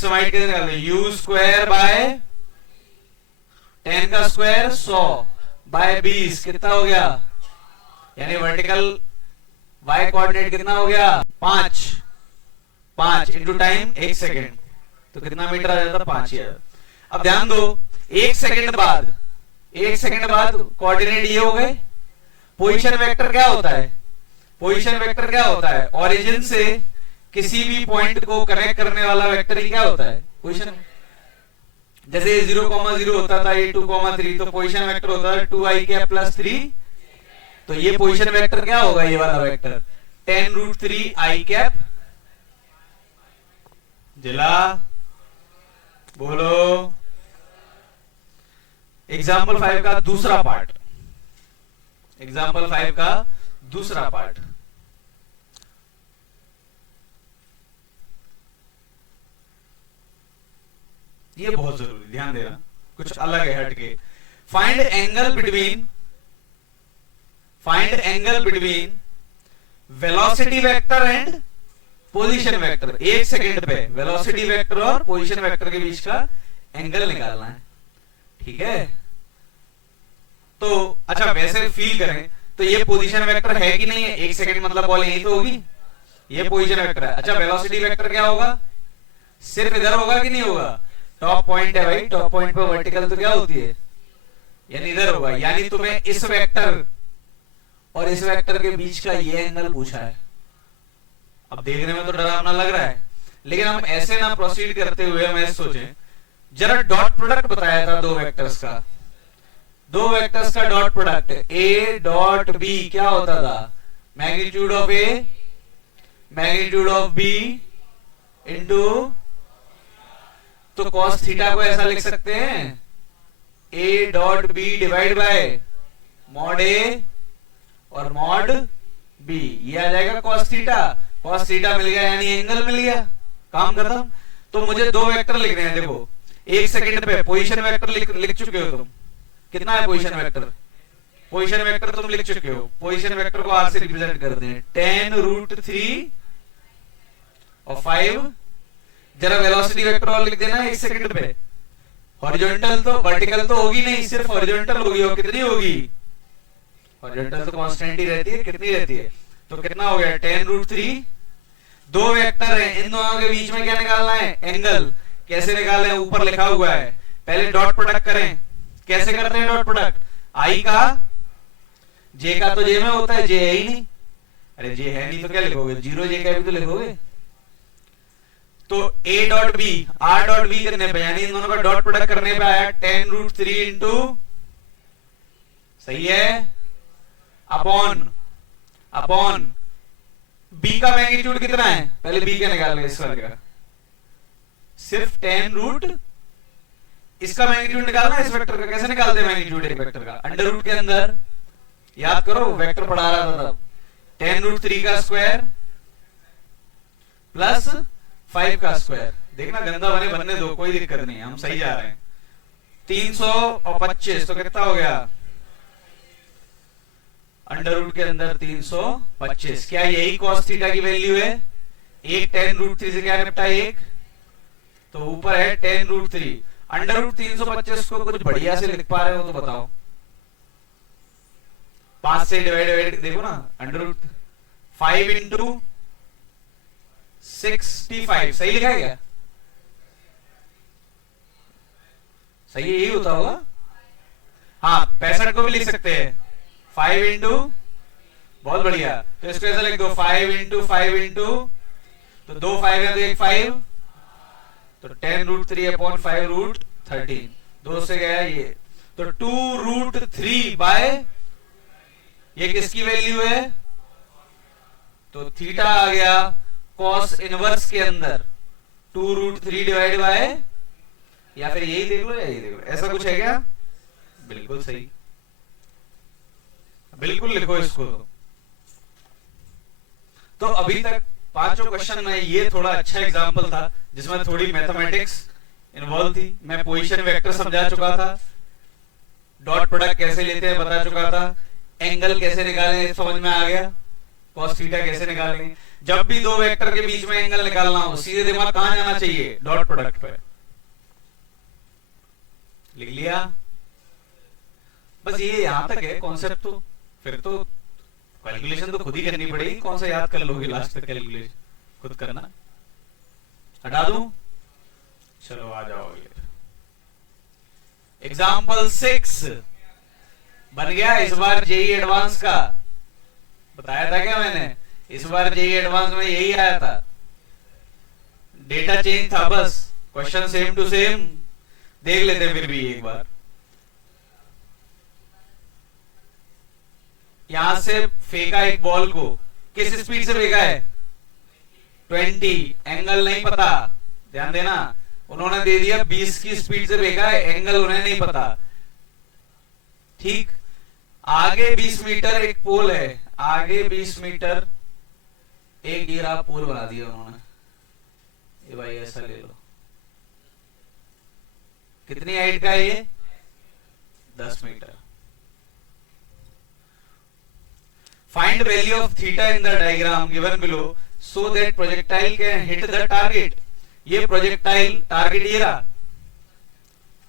Maximum height कितने निकालोगे, you square bye 10 का स्क्वायर 100 बाय 20 कितना हो गया, यानी वर्टिकल वाई कोऑर्डिनेट कितना हो गया 5 इंटू टाइम 1 सेकेंड, तो कितना मीटर आ जाता 5000। अब ध्यान दो, 1 सेकेंड बाद कोऑर्डिनेट ये हो गए। पोजीशन वेक्टर क्या होता है, पोजीशन वेक्टर क्या होता है, ओरिजिन से किसी भी पॉइंट को कनेक्ट करने वाला वेक्टर ही क्या होता है, पोजीशन। जैसे 0,0 होता था, ये 2,3, तो पोजीशन वेक्टर होता है 2i कैप प्लस 3, तो ये पोजीशन वेक्टर क्या होगा, ये वाला वेक्टर 10√3 i कैप। जिला बोलो। एग्जाम्पल 5 का दूसरा पार्ट, एग्जाम्पल 5 का दूसरा पार्ट। ये बहुत जरूरी, ध्यान देना, कुछ अलग है हटके। Find angle between velocity vector and position vector. 1 second पे वेलोसिटी वेक्टर और पोजीशन वेक्टर के बीच का एंगल निकालना है, ठीक है। तो अच्छा, वैसे फील करें तो ये पोजीशन वेक्टर है कि नहीं है, 1 सेकेंड मतलब बॉल यही तो होगी, ये पोजीशन वेक्टर है। अच्छा, वेलोसिटी वेक्टर क्या होगा, सिर्फ इधर होगा कि नहीं होगा, टॉप पॉइंट है भाई, टॉप पॉइंट पे वर्टिकल तो क्या होती है, यानी इधर होगा। यानी तुम्हें इस वेक्टर और इस वेक्टर के बीच का ये एंगल पूछा है। अब देखने में तो डरावना लग रहा है, लेकिन हम ऐसे ना प्रोसीड करते हुए हम ऐसे सोचें, जरा डॉट प्रोडक्ट बताया था दो वेक्टर्स का dot product A dot B क्या होता था, magnitude of A magnitude of B into, तो cos थीटा को ऐसा लिख सकते हैं A dot B divide by mod A और मॉड बी, ये आ जाएगा cos थीटा मिल गया, यानी एंगल मिल गया, काम खत्म। तो मुझे दो वेक्टर लिखने हैं, देखो 1 सेकंड पे पोजीशन वेक्टर लिख चुके हो तुम, कितना है पोजीशन वेक्टर तुम लिख चुके हो। पोजीशन वेक्टर को आर से रिप्रेजेंट करते हैं 10√3 और 5। जरा वेलोसिटी वेक्टर और लिख देना 1 सेकंड पे। हॉरिजॉन्टल तो वर्टिकल तो होगी नहीं, सिर्फ हॉरिजॉन्टल होगी, और कितनी होगी, हॉरिजॉन्टल तो कांस्टेंट ही रहती है, कितनी रहती है, तो कितना हो गया 10√3। दो वेक्टर है, इन दोनों के बीच में क्या निकालना है, एंगल। कैसे निकालें, ऊपर लिखा हुआ है, पहले डॉट प्रोडक्ट करें। कैसे करते हैं डॉट प्रोडक्ट, आई का जे का तो जे में होता है, जे है ही नहीं, अरे जे है नहीं तो क्या लिखोगे, 0 जे का भी तो लिखोगे। तो a dot B r dot B करने पे, यानी इन दोनों का डॉट प्रोडक्ट करने पे आया 10√3 इंटू, सही है, अपॉन b का मैग्नीट्यूड कितना है, पहले b का निकाल लो, इस वाले का सिर्फ 10√, इसका मैग्नीट्यूड निकालना है इस वेक्टर का। कैसे निकालते हैं मैग्नीट्यूड एक वेक्टर का, अंडर रूट के अंदर, याद करो वेक्टर पढ़ा रहा था तब, 10√3 का स्क्वायर प्लस 5 का स्क्वायर। देखना गंदा बनने दो, कोई दिक्कत नहीं, हम सही जा रहे हैं। 325 तो कितना हो गया, अंडर रूट के अंदर 325। क्या यही cos थीटा की वैल्यू है, एक 10√3 से क्या निपटा, एक तो ऊपर है 10√3। अंडर रूट 325 को कुछ बढ़िया से लिख पा रहे हो तो बताओ, 5 से डिवाइड देखो ना, अंडर रूट 5 इंटू 65, सही लिखा है क्या, सही यही होता होगा, हाँ 65 को भी लिख सकते हैं, 5 इंटू, बहुत बढ़िया। तो इसको ऐसा लिख दो 5 इंटू 5 इंटू, तो 2 5 है तो 1 5, तो 10√3 अपॉन 5√13, 2 से गया ये, तो 2√3 बाय, ये किसकी वैल्यू है, तो थीटा आ गया cos इनवर्स के अंदर 2√3 डिवाइड बाय, या फिर यही देख लो या यही देख लो, ऐसा कुछ है क्या, बिल्कुल सही, बिल्कुल लिखो इसको। तो अभी तक पांचों क्वेश्चन में ये थोड़ा अच्छा एग्जांपल था जिसमें थोड़ी मैथमेटिक्स इन्वॉल्व थी। मैं पोजीशन वेक्टर समझा चुका था, डॉट प्रोडक्ट कैसे लेते हैं बता चुका था, एंगल कैसे निकालें समझ में आ गया, cos थीटा कैसे निकालेंगे। जब भी दो वेक्टर के बीच में एंगल निकालना हो सीधे दिमाग कहां जाना चाहिए, डॉट प्रोडक्ट पे। लिख लिया, बस ये यहां तक है कॉन्सेप्ट। तो फिर तो कैलकुलेशन तो खुद ही करनी पड़ेगी, कौन सा याद कर लोगे लास्ट तक, कैलकुलेशन खुद करना। हटा दूं, चलो आ जाओ। एग्जाम्पल 6 बन गया इस बार जेई एडवांस का, बताया था क्या मैंने, इस बार जेई एडवांस में यही आया था, डेटा चेंज था बस, क्वेश्चन सेम टू सेम। देख लेते हैं फिर भी एक बार। यहां से फेंका एक बॉल को, किस स्पीड से फेंका है, 20, एंगल नहीं पता, ध्यान देना, उन्होंने दे दिया 20 की स्पीड से फेंका है, एंगल उन्हें नहीं पता, ठीक। आगे 20 मीटर एक पोल है, आगे 20 मीटर एक गिरा पोल बना दिया उन्होंने, ये भाई ऐसा ले लो, कितनी हाइट का है ये, 10 metre. Find value of theta in the diagram given below so that projectile can hit the target. ये प्रोजेक्टाइल टारगेट ये रहा,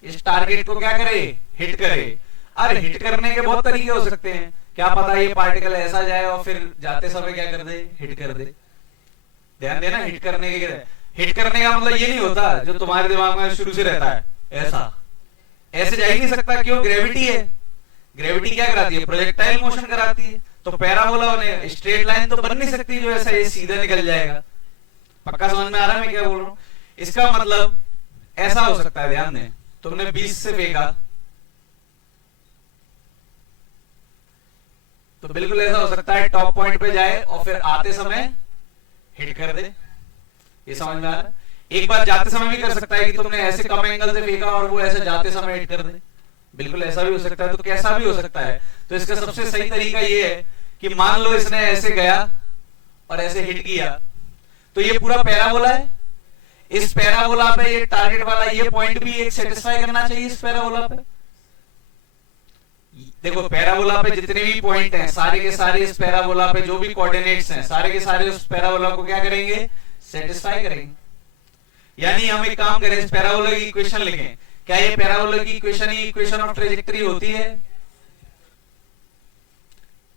इस टारगेट को क्या करे, हिट करे। अरे हिट करने के बहुत तरीके हो सकते हैं, क्या पता ये पार्टिकल ऐसा जाए और फिर जाते समय क्या कर दे, हिट कर दे। ध्यान देना, हिट करने का मतलब ये नहीं होता जो तुम्हारे दिमाग में शुरू से रहता है, ऐसे जा ही नहीं सकता, क्यों, ग्रेविटी है। ग्रेविटी क्या कराती है, प्रोजेक्टाइल मोशन कराती है। तो पैराबोला होने, स्ट्रेट लाइन तो बन नहीं सकती जो ऐसा ये सीधा निकल जाएगा। पक्का समझ में आ रहा है मैं क्या बोल रहा हूं। इसका मतलब ऐसा हो सकता है, ध्यान दें, तुमने 20 से फेंका तो बिल्कुल ऐसा हो सकता है टॉप पॉइंट पे जाए और फिर आते समय हिट कर दे। ये समझ में आ रहा है। एक बार जाते समय भी कर सकता है कि तुमने ऐसे कम एंगल से फेंका और वो ऐसे जाते समय हिट कर दे, बिल्कुल ऐसा भी हो सकता है। तो कैसा भी हो सकता है, तो इसका सबसे सही तरीका ये है कि मान लो इसने ऐसे गया और ऐसे हिट किया, तो ये पूरा पैराबोला है, इस पैराबोला पे ये टारगेट वाला ये पॉइंट भी एक सेटिस्फाई करना चाहिए इस पैराबोला पे। देखो पैराबोला पे जितने भी पॉइंट हैं सारे के सारे इस पैराबोला पे जो भी कोऑर्डिनेट्स हैं सारे के सारे उस पैराबोला को क्या करेंगे, सेटिस्फाई करेंगे। यानी हम एक काम करें, इस पैराबोला की इक्वेशन लिखें। क्या ये पैराबोला की equation he equation of trajectory होती है,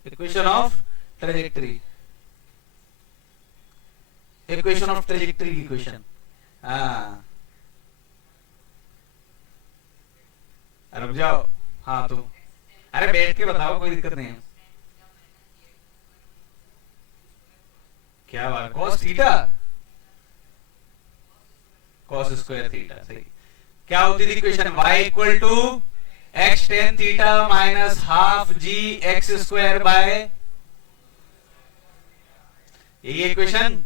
equation of trajectory, equation of trajectory की इक्वेशन। हाँ रुक जाओ, हाँ तुम, अरे बैठ के बताओ, कोई दिक्कत नहीं है। क्या बात, cos theta, cos square theta, सही। क्या होती थी equation, y equal to x tan theta minus half g x square by, ये इक्वेशन।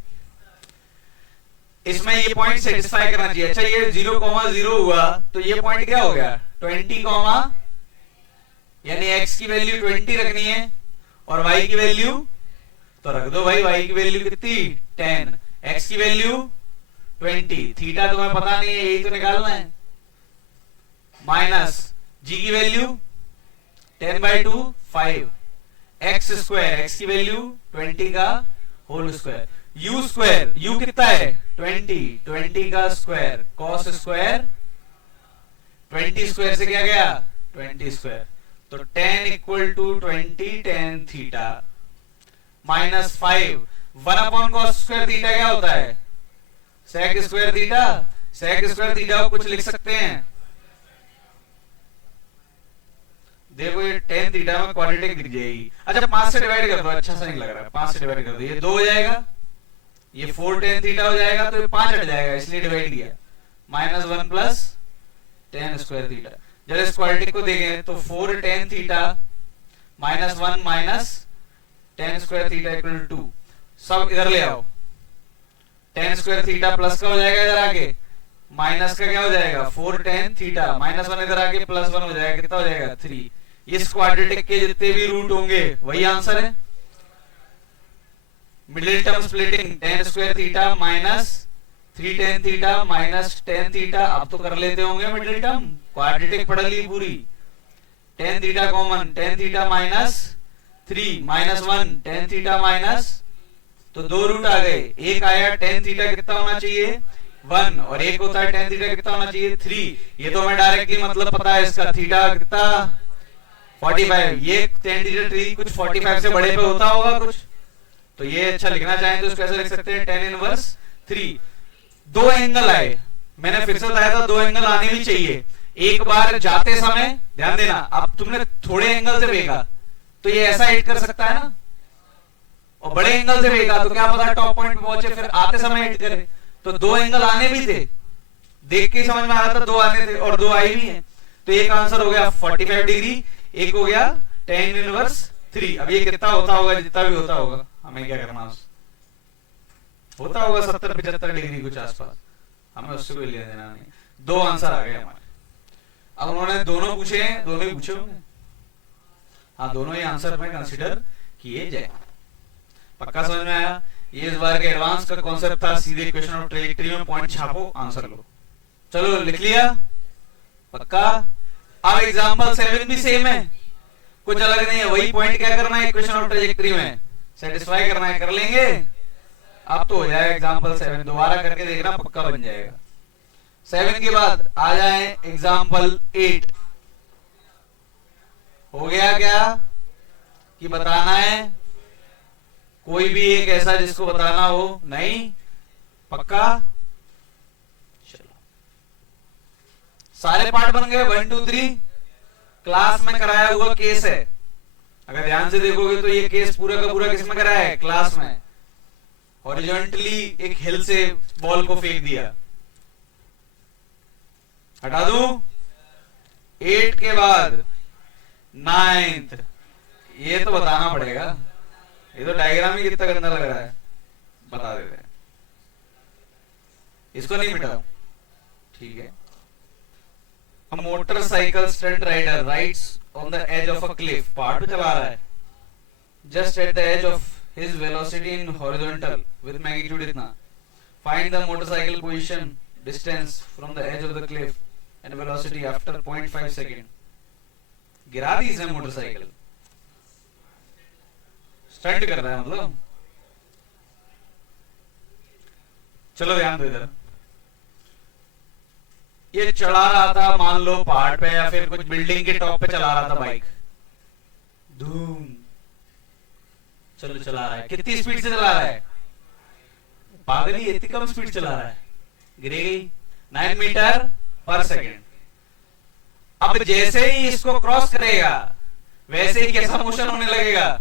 इसमें ये पॉइंट सेटिस्फाई करना चाहिए। अच्छा ये 0,0 हुआ तो ये पॉइंट क्या हो गया, 20, यानी x की वैल्यू 20 रखनी है और y की वैल्यू तो रख दो भाई, y की वैल्यू कितनी 10, x की वैल्यू 20, थीटा तुम्हें पता नहीं है यही तो निकालना है, माइनस g की वैल्यू 10/2 5, x स्क्वायर, x की वैल्यू 20 का whole square, u square, u कितना है 20 का स्क्वायर, cos स्क्वायर 20 स्क्वायर से क्या गया 20 स्क्वायर, तो 10 equal to 20 tan theta minus 5 1/cos square theta क्या होता है, sec square theta. sec square theta को कुछ लिख सकते हैं, देखो ये tan थीटा में क्वाड्रेटिक दिख जाएगी। अच्छा 5 से डिवाइड कर दो, अच्छा सा नहीं लग रहा है, 5 से डिवाइड कर दो, ये 2 हो जाएगा, ये 4 tan थीटा हो जाएगा, तो ये 5 हट जाएगा इसलिए डिवाइड किया, minus 1 plus tan square theta. जब इस क्वाड्रेटिक को देखें तो 4 tan theta minus 1 minus tan square theta equal to 2, सब इधर ले आओ, tan स्क्वायर थीटा प्लस का हो जाएगा इधर आके, माइनस का क्या हो जाएगा 4 tan थीटा, माइनस 1 इधर आके प्लस 1 हो जाएगा, कितना हो जाएगा 3। इस क्वाड्रेटिक के जितने भी रूट होंगे वही आंसर है। Middle term splitting, tan square theta minus 3 tan theta minus tan theta, अब तो कर लेते होंगे मिडिल टर्म, क्वाड्रेटिक पढ़ ली पूरी, tan theta common, tan theta minus 3 minus 1 tan theta minus तो दो रूट आ गए, एक आया tan थीटा कितना होना चाहिए 1 और एक होता है tan थीटा कितना होना चाहिए 3। ये तो हमें डायरेक्टली मतलब पता है इसका, थीटा कितना 45, ये tan थीटा 3 कुछ 45 से बड़े पे होता होगा कुछ, तो ये अच्छा लिखना चाहें तो इसको कैसे लिख सकते हैं tan इनवर्स 3। दो एंगल आए, मैंने फिर से बताया था दो एंगल आने भी चाहिए। एक बार जाते समय ध्यान देना, अब तुमने थोड़े एंगल से देखा तो ये ऐसा हिट कर सकता है ना, और बड़े एंगल से देखा तो क्या पता टॉप पॉइंट पे पहुंचे फिर आते समय हिट करे। तो दो एंगल आने भी थे, देख के समझ में आ रहा था दो आने थे और दो आई भी हैं, तो एक आंसर हो गया 45 डिग्री, एक हो गया tan इनवर्स 3। अब ये कितना होता होगा, जितना भी होता होगा हमें क्या करना, होता होगा 70-75 डिग्री कुछ आसपास, हमें उससे कोई लेना देना नहीं। दो आंसर आ गए हमारे। अब उन्होंने दोनों पूछे हैं, दोनों ही पूछे होंगे, हाँ दोनों ही आंसर में कंसीडर किए जाए। पक्का समझ में आया? ये इस बार के एडवांस का कॉन्सेप्ट था, सीधे इक्वेशन ऑफ ट्रेजेक्टरी में पॉइंट छापो आंसर लो। चलो लिख लिया पक्का। अब एग्जांपल 7 भी सेम है, कुछ अलग नहीं है, वही पॉइंट क्या करना है इक्वेशन ऑफ ट्रेजेक्टरी में सेटिस्फाई करना है, कर लेंगे। अब तो हो जाएगा एग्जांपल 7, दोबारा करके देखना पक्का बन जाएगा। 7 के बाद आ जाए एग्जांपल 8। हो गया क्या कि बताना है कोई भी एक ऐसा जिसको बताना हो, नहीं पक्का। चलो सारे पार्ट बन गए 1 2 3, क्लास में कराया हुआ केस है, अगर ध्यान से देखोगे तो ये केस पूरा का पूरा किसमें कराया है, क्लास में। हॉरिजॉन्टली एक हिल से बॉल को फेंक दिया, हटा दूं। 8 के बाद 9th, ये तो बताना पड़ेगा, ये तो डायग्राम ही कितना गंदा लग रहा है, बता देते हैं। इसको नहीं मिटाओ, ठीक है। A motorcycle stunt rider rides on the edge of a cliff, पहाड़ पे चला रहा है, just at the edge of his velocity in horizontal with magnitude इतना। Find the motorcycle position distance from the edge of the cliff and velocity after 0.5 second। गिरा दी इसने motorcycle, stunt कर रहा है मतलब। चलो ध्यान दो इधर, ये चला रहा था मान लो पहाड़ पे या फिर कुछ बिल्डिंग के टॉप पे चला रहा था बाइक, धूम चलो चला रहा है, कितनी स्पीड से चला रहा है, पागल ही इतनी कम स्पीड चला रहा है, गिरेगी 9 मीटर पर सेकेंड। अब जैसे ही इसको क्रॉस करेगा वैसे ही कैसा मोशन होने लगेगा,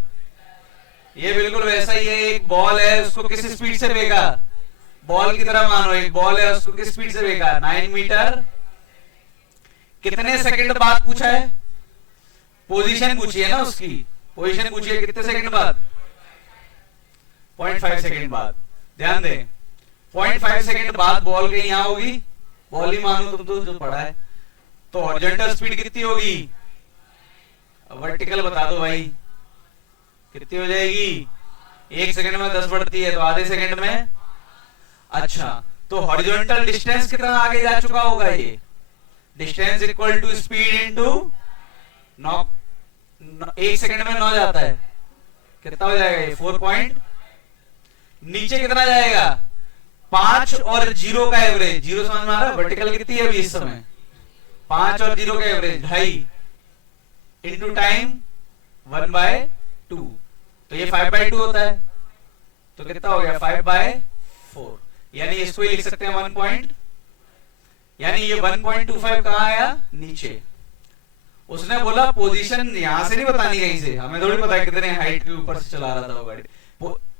ये बिल्कुल वैसा ही है। एक बॉल है उसको किस स्पीड से फेंका, बॉल की तरह मानो एक बॉल है उसको किस स्पीड से फेंका 9 मीटर। कितने सेकंड बाद पूछा है, पोजीशन पूछी है ना उसकी, पोजीशन पूछी है कितने सेकंड बाद, 0.5 सेकंड बाद। ध्यान दे 0.5 सेकंड बाद बॉल कहीं यहां होगी, बॉल ही मानो तुम तो जो पढ़ा है, तो हॉरिजॉन्टल स्पीड कितनी होगी, वर्टिकल बता दो भाई कितनी हो जाएगी, 1 सेकंड में 10 बढ़ती है तो आधे सेकंड में। अच्छा तो हॉरिजॉन्टल डिस्टेंस कितना आगे जा चुका होगा, ये distance equal to speed into 9, 1 second में 9 जाता है, कितना हो जाएगा ये 4 पॉइंट। नीचे कितना जाएगा 5 और 0 का एवरेज, 0 समझ में आ रहा है, वर्टिकल कितनी है अभी इस समय 5 और 0 का एवरेज 2.5 इंटू टाइम 1/2, तो ये 5/2 होता है, तो कितना हो गया 5/4, यानी इसको ही लिख सकते हैं 1 पॉइंट, यानी ये 1.25 कहां आया नीचे। उसने बोला पोजीशन यहां से नहीं बतानी कहीं से, हमें थोड़ी पता है कितने हाइट के ऊपर से चला रहा था वो गाड़ी,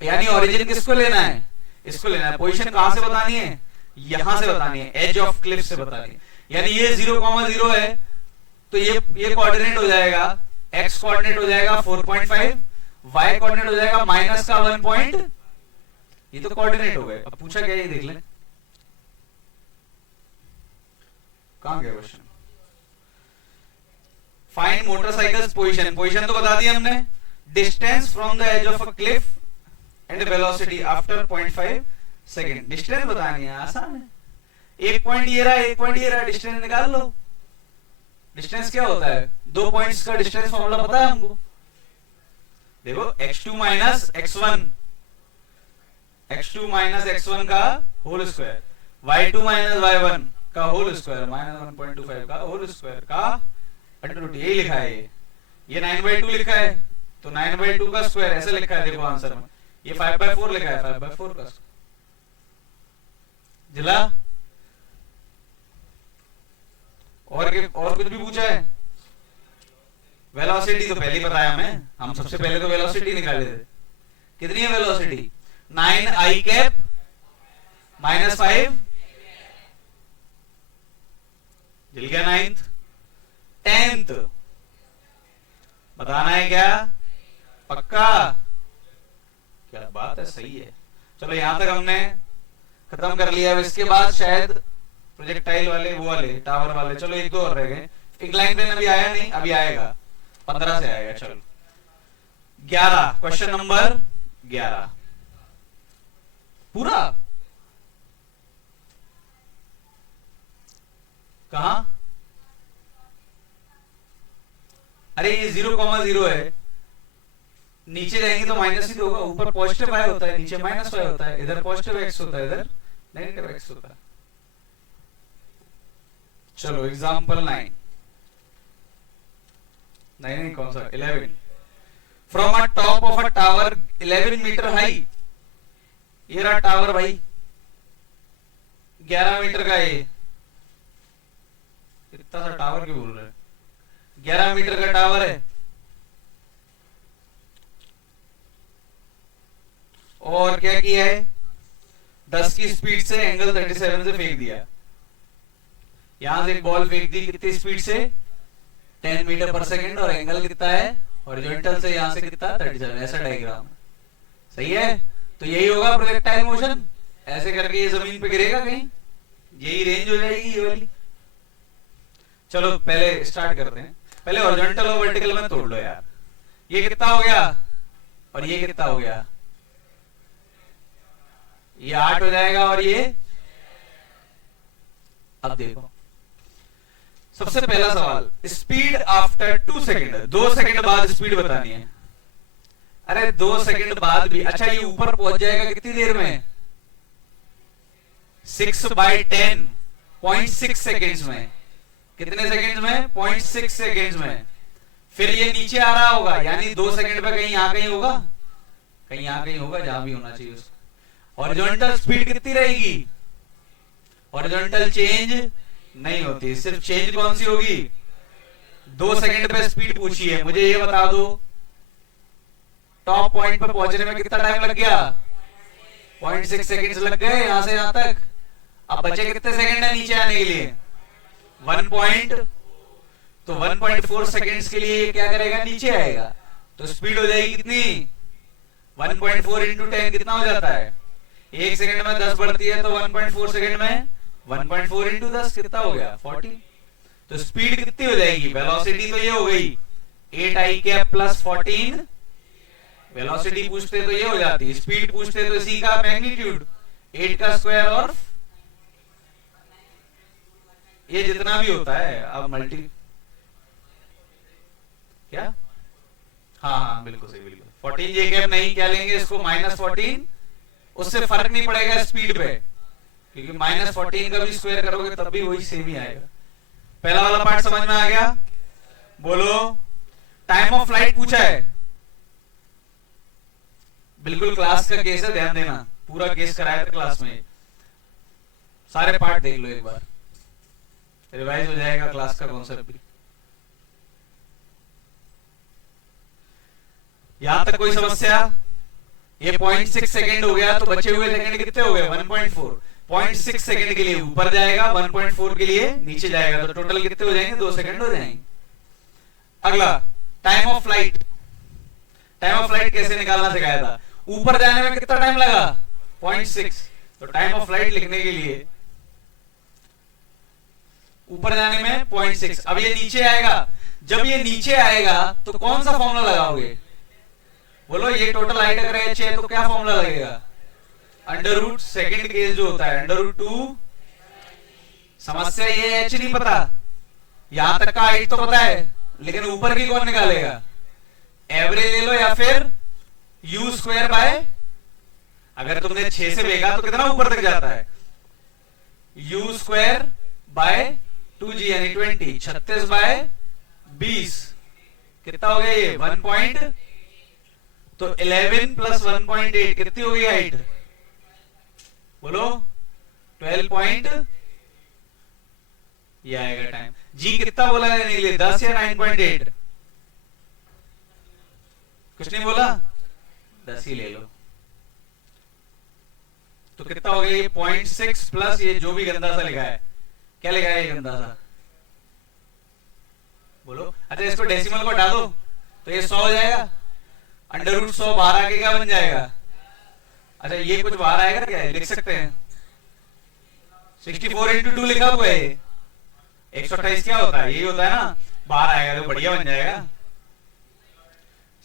यानी ओरिजिन किसको लेना है, इसको लेना है। पोजीशन कहां से बतानी है, यहां से बतानी है, एज ऑफ क्लिफ से बतानी है, यानी ये 0,0 है तो ये कोऑर्डिनेट हो जाएगा, x कोऑर्डिनेट हो जाएगा 4.5, y कोऑर्डिनेट हो जाएगा माइनस का 1 पॉइंट, ये तो कोऑर्डिनेट हो गए। अब पूछा क्या ये देख लें, कहां गया question, find motorcycle's position, position तो बता दी हमने, distance from the edge of a cliff and velocity after 0.5 second. Distance बतानी है, आसान है, 1 पॉइंट ये रहा, 1 पॉइंट ये रहा, डिस्टेंस निकाल लो। डिस्टेंस क्या होता है, 2 पॉइंट्स का डिस्टेंस फॉर्मूला पता है हमको, देखो x2 minus x1 x2 minus x1 का whole square, y2 minus y1 का होल स्क्वायर माइनस 1.25 का होल स्क्वायर का अंडर रूट, यही लिखा है ये 9/2 लिखा है तो 9/2 का स्क्वायर ऐसे लिखा है देखो आंसर में, ये 5/4 लिखा है 5/4 का जिला। और कुछ भी पूछा है? वेलोसिटी तो पहले ही बताया हम सबसे पहले तो वेलोसिटी निकाले थे। कितनी है वेलोसिटी? 9i कैप माइनस 5, जल गया 9th 10th, बताना है क्या? पक्का? क्या बात है, सही है। चलो यहां तक हमने खत्म कर लिया। अब इसके बाद शायद प्रोजेक्टाइल वाले, वो वाले टावर वाले, चलो एक दो और रह गए। इंक्लाइन प्लेन अभी आया नहीं, अभी आएगा 15 से आएगा। चलो 11, क्वेश्चन नंबर 11 पूरा कहा? अरे ये 0,0 है, नीचे रहेंगे तो माइनस ही तो होगा, ऊपर पॉजिटिव y होता है, नीचे माइनस y होता है, इधर पॉजिटिव x होता है, इधर नेगेटिव x होता है। चलो एग्जांपल 9 नहीं कौन सा 11, from a top of a tower 11 metre high, ये रहा टावर भाई 11 मीटर का, ये इतना सा टावर क्यों बोल रहे हैं? 11 मीटर का टावर है और क्या किया है? 10 की स्पीड से एंगल 37 से फेंक दिया। यहां से एक बॉल फेंक दी कितनी स्पीड से? 10 मीटर पर सेकंड, और एंगल कितना है हॉरिजॉन्टल से यहां से कितना? 37। ऐसा डायग्राम सही है। तो यही होगा प्रोजेक्टाइल मोशन, ऐसे करके ये जमीन पे गिरेगा कहीं, यही रेंज हो जाएगी ये वाली। चलो पहले स्टार्ट करते हैं, पहले हॉरिजॉन्टल और वर्टिकल में तोड़ लो यार। ये कितना हो गया और ये कितना हो गया? ये 8 हो जाएगा और ये, अब देखो सबसे पहला सवाल, स्पीड आफ्टर 2 सेकेंड, 2 सेकेंड बाद स्पीड बतानी है। अरे 2 सेकेंड बाद भी, अच्छा ये ऊपर पहुंच जाएगा कितनी देर में? 6/10 0.6 सेकेंड्स में। कितने सेकेंड्स में? 0.6 सेकेंड्स में। फिर ये नीचे आ रहा होगा, यानी 2 सेकेंड पे कहीं यहां कहीं होगा, कहीं यहां कहीं होगा, जहां भी होना चाहिए उसको। हॉरिजॉन्टल स्पीड कितनी रहेगी? हॉरिजॉन्टल चेंज नहीं होती, सिर्फ चेंज कौन सी होगी? 2 सेकेंड पे स्पीड पूछी है, मुझे ये बता दो टॉप पॉइंट पर पहुंचने में कितना टाइम लग गया? 0.6 सेकेंड्स लग गए यहां से यहां तक। अब बचे कितने सेकेंड है नीचे आने के लिए? 1 तो 1.4 सेकेंड्स के लिए क्या करेगा? नीचे आएगा, तो स्पीड हो जाएगी कितनी? 1.4 इंटू 10 कितना हो जाता है? 1 सेकेंड में 10 बढ़ती है, तो 1.4 सेकेंड में 1.4 इंटू 10 कितना हो गया? 40। तो स्पीड कितनी हो जाएगी? वेलोसिटी तो ये हो गई 8i कैप प्लस 14, वेलोसिटी पूछते तो ये हो जाती, स्पीड पूछते तो इसी का मैग्नीट्यूड 8 का स्क्वायर और ये जितना भी होता है। अब मल्टी क्या? हाँ बिल्कुल सही, बिल्कुल 14 जे कैप नहीं, क्या लेंगे इसको? -14, उससे फर्क नहीं पड़ेगा स्पीड पे, क्योंकि -14 का भी स्क्वायर करोगे तब भी वही सेम ही आएगा। पहला वाला पार्ट समझ में आ गया? बोलो। टाइम ऑफ फ्लाइट पूछा है, बिल्कुल क्लास का केस है, ध्यान देना, पूरा केस कराया था क्लास में, सारे पार्ट देख लो एक बार, रिवाइज हो जाएगा क्लास का कॉन्सेप्ट भी। यहां तक कोई समस्या? ये 0.6 सेकेंड हो गया, तो बचे हुए सेकेंड कितने हो गए? 1.4। 0.6 सेकेंड के लिए ऊपर जाएगा, 1.4 के लिए नीचे जाएगा, तो टोटल कितने हो जाएंगे? 2 सेकेंड हो जाएंगे। अगला time of flight. Time of flight कैसे निकालना सिखाया था? ऊपर जाने में कितना टाइम लगा? 0.6। तो टाइम ऑफ फ्लाइट लिखने के लिए ऊपर जाने में 0.6। अब ये नीचे आएगा, जब ये नीचे आएगा तो कौन सा फॉर्मूला लगाओगे? बोलो। ये टोटल हाइट अगर h है तो क्या फॉर्मूला लगेगा? अंडर रूट सेकेंड केस जो होता है अंडर रूट 2। समस्या ये h नहीं पता, यहां तक का हाइट तो पता है, लेकिन ऊपर की कौन निकालेगा? एवरेज ले लो या फिर u स्क्वायर बाय अगर तुमने 6 से फेंका तो कितना ऊपर तक जाता है, u स्क्वायर बाय 2g यानी 20, 36 बाय 20 कितना हो गया ये 1 पॉइंट, तो 11 प्लस 1.8 कितनी हो गई हाइट, बोलो 12 पॉइंट, ये आएगा टाइम। जी कितना बोला है नहीं लिए 10 या 9.8, कुछ नहीं बोला, 10 ही ले लो, तो कितना हो गया ये 0.6 प्लस ये जो भी गंदा सा लिखा है, क्या लिखा है ये गंदा सा, बोलो। अच्छा इसको डेसिमल को हटा दो तो ये 100 हो जाएगा, अंडर रूट 100 बाहर आके क्या बन जाएगा, अच्छा ये कुछ बाहर आएगा क्या, लिख सकते हैं 64 इंटू 2 लिखा हुआ है, 128 क्या होता है, यही होता है ना, बाहर आएगा तो बढ़िया बन जाएगा,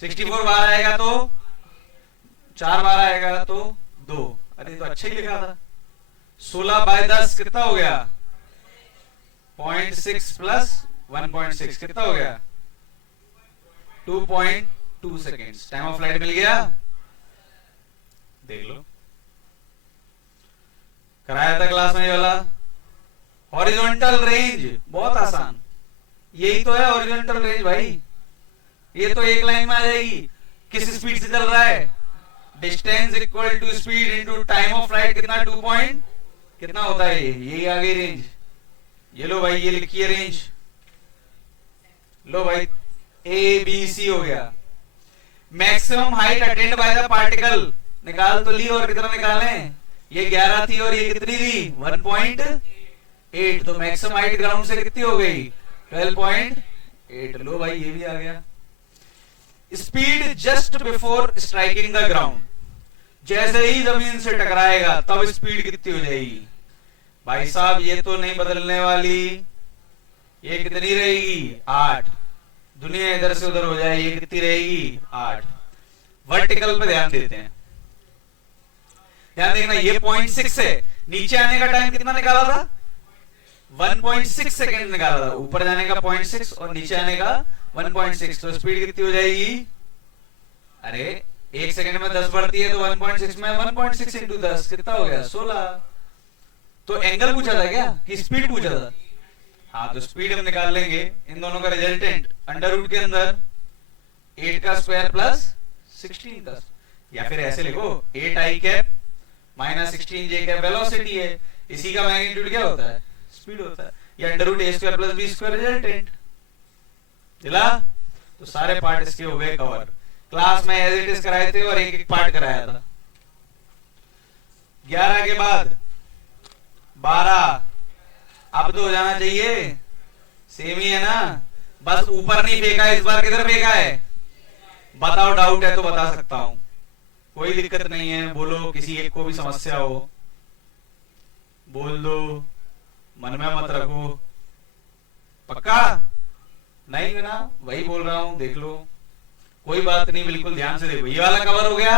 64 बाहर आएगा तो 4 बाहर आएगा तो 2, अरे तो अच्छा ही लिखा था। 16 बाय 10 कितना हो गया 0.6 प्लस 1.6 कितना हो गया 2.2 सेकेंड्स, टाइम ऑफ फ्लाइट मिल गया, देख लो कराया था क्लास में ये वाला। हॉरिजॉन्टल रेंज बहुत आसान, यही तो है हॉरिजॉन्टल रेंज भाई, ये तो एक लाइन में आ जाएगी, किस स्पीड से चल रहा है, distance equal to speed into time of flight कितना 2 पॉइंट कितना होता है, यही आ गई रेंज, ये लो भाई ये लिखिए रेंज, लो भाई ए बी सी हो गया। Maximum height attend by the particle निकाल तो ली, और कितना निकाले, ये 11 थी और ये कितनी थी 1.8, तो मैक्सिमम हाइट ग्राउंड से कितनी हो गई 12.8, लो भाई ये भी आ गया। Speed just before striking the ground, जैसे ही जमीन से टकराएगा तब स्पीड कितनी हो जाएगी, भाई साहब ये तो नहीं बदलने वाली, ये कितनी रहेगी 8, दुनिया इधर से उधर हो जाए ये कितनी रहेगी 8। वर्टिकल पे ध्यान देते हैं, ध्यान देखना ये 0.6 है, नीचे आने का टाइम कितना निकाला था 1.6 सेकेंड निकाला था, ऊपर जाने का 0.6 और नीचे आने का 1.6, तो स्पीड कितनी हो जाएगी, अरे 1 सेकंड में 10 बढ़ती है तो 1.6 में 1.6 इंटू 10 कितना हो गया 16, तो एंगल पूछा था क्या कि स्पीड पूछा था, हाँ तो स्पीड हम निकाल लेंगे, इन दोनों का रिजल्टेंट अंडर रूट के अंदर 8 का स्क्वायर प्लस 16 का, या फिर ऐसे लिखो 8 आई कैप माइनस 16 जे कैप वेलोसिटी है, इसी का मैग्नीट्यूड क्या होता है स्पीड होता है, या under root A square plus B square resultant दिला, तो सारे पार्ट इसके हो गए कवर, क्लास में एज इट इज कराए थे और एक एक पार्ट कराया था। 11 के बाद 12, अब तो हो जाना चाहिए, सेम ही है ना, बस ऊपर नहीं फेंका, इस बार किधर फेंका है, बताओ डाउट है तो बता सकता हूं, कोई दिक्कत नहीं है, बोलो किसी एक को भी समस्या हो बोल दो, मन में मत रखो, पक्का नहीं है ना, वही बोल रहा हूं, देख लो कोई बात नहीं, बिल्कुल ध्यान से देखो, ये वाला कवर हो गया।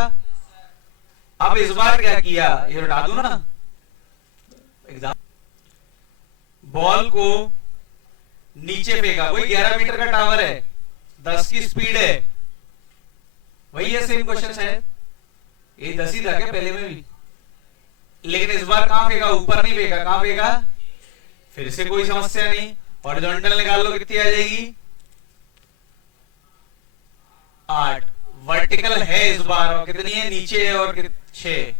अब इस बार क्या किया, ये हटा दूं ना, एग्जाम बॉल को नीचे फेंका, वही 11 मीटर का टावर है, 10 की स्पीड है, वही है सेम क्वेश्चन है, ये 10 ही था क्या पहले में भी, लेकिन इस बार कहां फेंका, ऊपर नहीं फेंका, कहां फेंका, फिर से कोई समस्या नहीं, हॉरिजॉन्टल निकाल लो कितनी आ जाएगी 8, वर्टिकल है इस बार और कितनी है नीचे है और 6,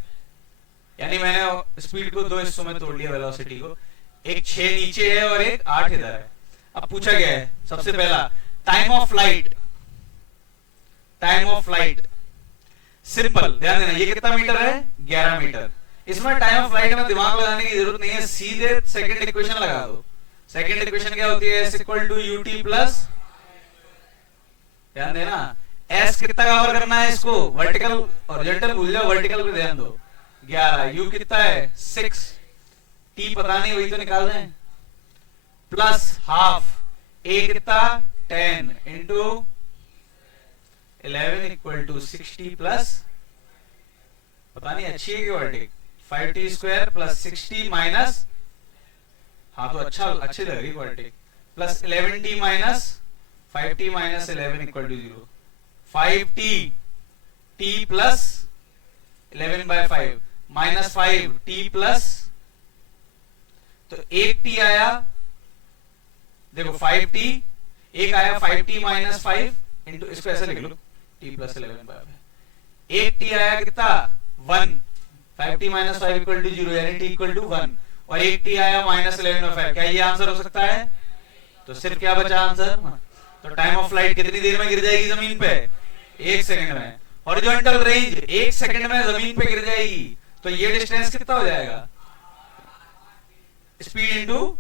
यानी मैंने स्पीड को 2 हिस्सों में तोड़ लिया वेलोसिटी को, एक 6 नीचे है और एक 8 इधर है। अब पूछा गया है सबसे पहला time of flight, time of flight simple ध्यान देना, ये कितना मीटर है 11 मीटर, इसमें टाइम ऑफ फ्लाइट में दिमाग लगाने की जरूरत नहीं है, सीधे सेकंड इक्वेशन लगा दो, सेकंड इक्वेशन क्या होती है, s equal to ut plus, ध्यान देना s कितना कवर करना है इसको, वर्टिकल हॉरिजॉन्टल भूल जाओ, वर्टिकल पे ध्यान दो, 11, u कितना है 6, t पता नहीं वही तो निकाल रहे हैं, प्लस हाफ, a कितना 10 इंटू 11 इक्वल टू 60 प्लस, पता नहीं अच्छी है कि वर्टिक 5t स्क्वायर प्लस 60 माइनस, हाँ तो अच्छा अच्छी लग रही वर्टिक, plus 11t minus 5t minus 11 equal to 0, 5t t plus 11/5 -5 t plus, तो 1t आया, देखो 5t, एक आया 5t माइनस 5 इंटू, इसको ऐसे लिख लो t प्लस 11/5, 1t आया कितना 1, 5t माइनस 5 इक्वल टू 0 यानी t इक्वल टू 1, और 1t आया -11/5, क्या ये आंसर हो सकता है? तो सिर्फ क्या बचा आंसर? तो टाइम ऑफ फ्लाइट कितनी देर में गिर जाएगी जमीन पे? 1 सेकंड में। हॉरिजॉन्टल रेंज 1 सेकंड में जमीन पे गिर जाएगी, तो ये डिस्टेंस कितना हो जाएगा? स्पीड इनटू,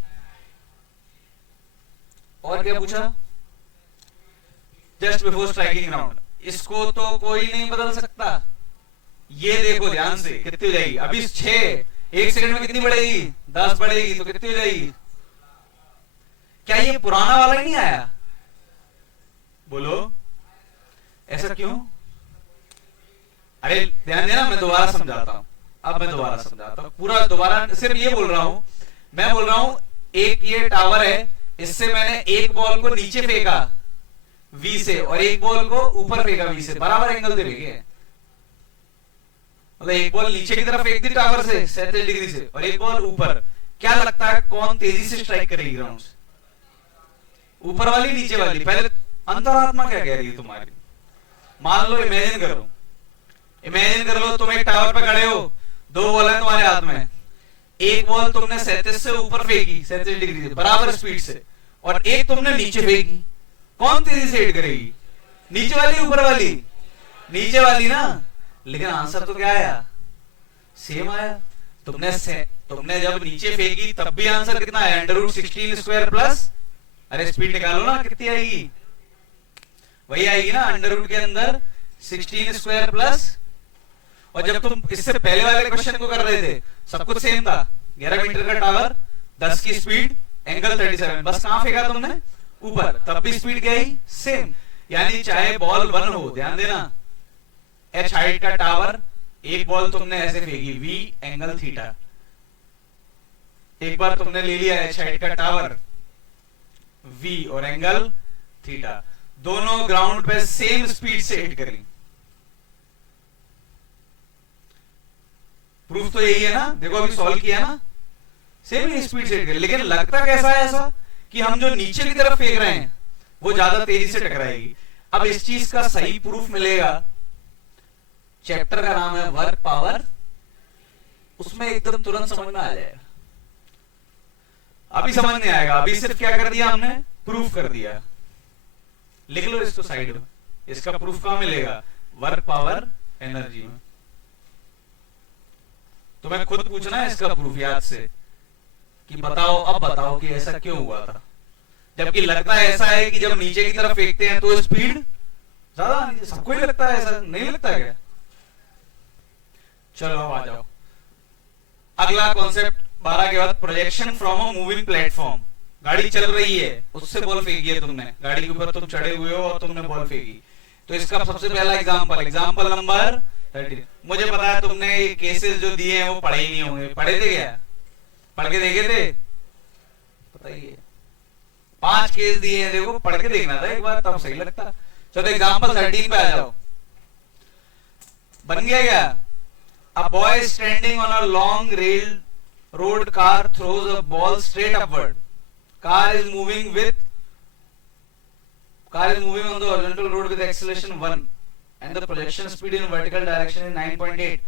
और क्या पूछा? Just before striking ground. इसको तो कोई नहीं बदल सकता। ये देखो ध्यान से कितनी हो जाएगी? अभी 6, 1 सेकंड में कितनी बढ़ेगी? 10 बढ़ेगी, तो कितनी हो जाएगी? क्या ये पुराना वाला नहीं आया? बोलो ऐसा क्यों? अरे ध्यान देना, मैं दोबारा समझाता हूं। अब मैं दोबारा समझाता हूं, पूरा दोबारा, सिर्फ ये बोल रहा हूं, मैं बोल रहा हूं एक ये टावर है, इससे मैंने एक बॉल को नीचे फेंका V से और एक बॉल को ऊपर फेंका V से, बराबर एंगल से फेंके। मतलब एक बॉल नीचे की तरफ फेंक दी टावर से 37 डिग्री से, और एक बॉल ऊपर। क्या लगता है कौन तेजी से स्ट्राइक करेगी ग्राउंड से? ऊपर वाली, नीचे वाली? पहले अंतरात्मा क्या कह रही है तुम्हारी? मान लो, इमेजिन कर लो तुम एक टावर पे खड़े हो, 2 बॉल है तुम्हारे हाथ में, एक बॉल तुमने 37 से ऊपर फेंकी 37 डिग्री से बराबर स्पीड से, और एक तुमने नीचे फेंकी। कौन तेजी से हिट करेगी? नीचे वाली, ऊपर वाली? नीचे वाली ना। लेकिन आंसर तो क्या आया? सेम आया। तुमने जब नीचे फेंकी तब भी आंसर कितना आया? √16² प्लस, अरे स्पीड निकालो ना, कितनी आएगी? वही आएगी ना, √ के अंदर 16² प्लस। और जब तुम इससे पहले वाले क्वेश्चन को कर रहे थे, सब कुछ सेम था। 11 मीटर का टावर, 10 की स्पीड, एंगल 37, बस कहां फेंका तुमने? ऊपर, तब भी स्पीड क्या ही? सेम। यानी चाहे बॉल 1 हो, ध्यान देना, h हाइट का टावर, एक बॉल तुमने ऐसे फेंकी V एंगल थीटा, एक बार तुमने ले लिया h हाइट का टावर V और एंगल थीटा, दोनों ग्राउंड पे सेम स्पीड से हिट करेंगे। प्रूफ तो यही है ना, देखो अभी सॉल्व किया ना, सेम ही स्पीड से हिट करेंगे। लेकिन लगता कैसा है ऐसा कि हम जो नीचे की तरफ फेंक रहे हैं वो ज्यादा तेजी से टकराएगी। अब इस चीज का सही प्रूफ मिलेगा, चैप्टर का नाम है वर्क पावर, उसमें एकदम तुरंत समझ में आ जाएगा। अभी समझ नहीं आएगा, अभी सिर्फ क्या कर दिया हमने? प्रूफ कर दिया। लिख लो इसको साइड में, इसका प्रूफ कहां मिलेगा? वर्क पावर एनर्जी में। तुम्हें खुद पूछना है इसका प्रूफ याद से कि बताओ, अब बताओ कि ऐसा क्यों हुआ था, जबकि लगता है ऐसा है कि जब नीचे की तरफ फेंकते हैं तो स्पीड ज्यादा, सबको ही लगता है, ऐसा नहीं लगता है क्या? चलो अब आ जाओ, अगला कॉन्सेप्ट 12 के बाद, projection from a moving platform. गाड़ी चल रही है, उससे बॉल फेंकी है तुमने, गाड़ी के ऊपर तुम चढ़े हुए हो और तुमने बॉल फेंकी। तो इसका सबसे पहला एग्जांपल नंबर 13। मुझे पता है तुमने ये केसेस जो दिए हैं वो पढ़े ही नहीं होंगे, पढ़े थे क्या? पढ़ के देखे थे? बताइए, 5 केस दिए हैं, देखो पढ़ के देखना था एक बार, तब सही लगता। चलो एग्जांपल 13 पे आ जाओ। बन गया क्या? A boy standing on a long railroad car throws a ball straight upward. Car is moving on the horizontal road with acceleration 1 and the projection speed in vertical direction is 9.8.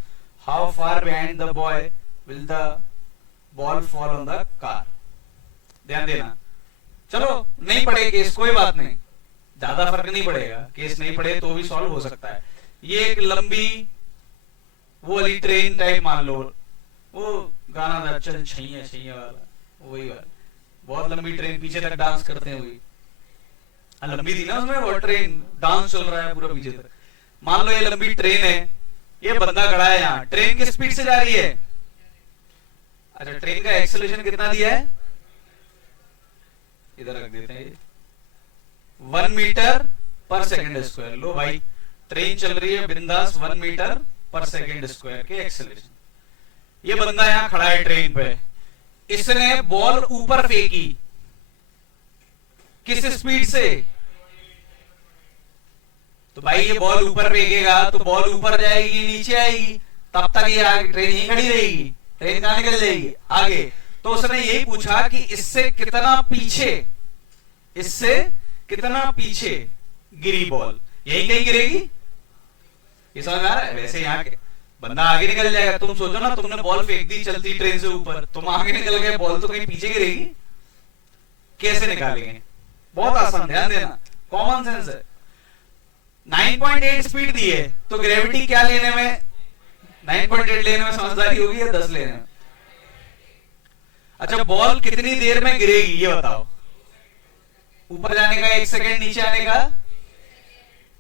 How far behind the boy will the ball fall on the car? ध्यान देना। चलो नहीं पढ़े case, कोई बात नहीं, ज्यादा फर्क नहीं पड़ेगा, केस नहीं पढ़े तो भी सॉल्व हो सकता है। ये एक लंबी वो वाली ट्रेन टाइप मान लो, वो गाना था चल छैया छैया वाला, वही वाला, बहुत लंबी ट्रेन, पीछे तक डांस करते हैं, वही लंबी थी ना उसमें, वो ट्रेन डांस चल रहा है पूरा पीछे तक। मान लो ये लंबी ट्रेन है, ये बंदा खड़ा है यहाँ, ट्रेन किस स्पीड से जा रही है? अच्छा, ट्रेन का एक्सेलरेशन कितना दिया है? इधर रख देते हैं, 1 मीटर पर सेकंड स्क्वायर। लो भाई, ट्रेन चल रही है बिंदास 1 मीटर पर सेकंड स्क्वायर के एक्सेलरेशन। ये बंदा यहां खड़ा है ट्रेन पे, इसने बॉल ऊपर फेंकी, किस स्पीड से? तो भाई ये बॉल ऊपर फेंकेगा तो बॉल ऊपर जाएगी नीचे आएगी, तब तक ये आगे ट्रेन यहीं खड़ी रहेगी, ट्रेन कहां निकल जाएगी आगे। तो उसने यही पूछा कि इससे कितना पीछे, इससे कितना पीछे गिरी बॉल, यही कहीं गिरेगी, ये समझ में आ रहा है। वैसे यहाँ के बंदा आगे निकल जाएगा, तुम सोचो ना तुमने बॉल फेंक दी चलती ट्रेन से ऊपर, तुम आगे निकल गए, बॉल तो कहीं पीछे गिरेगी, कैसे निकालेंगे? बहुत आसान, ध्यान देना, कॉमन सेंस है। 9.8 स्पीड दी है तो ग्रेविटी क्या लेने में, 9.8 लेने में समझदारी होगी या 10 लेने में? अच्छा बॉल कितनी देर में गिरेगी ये बताओ, ऊपर जाने का 1 सेकेंड, नीचे आने का,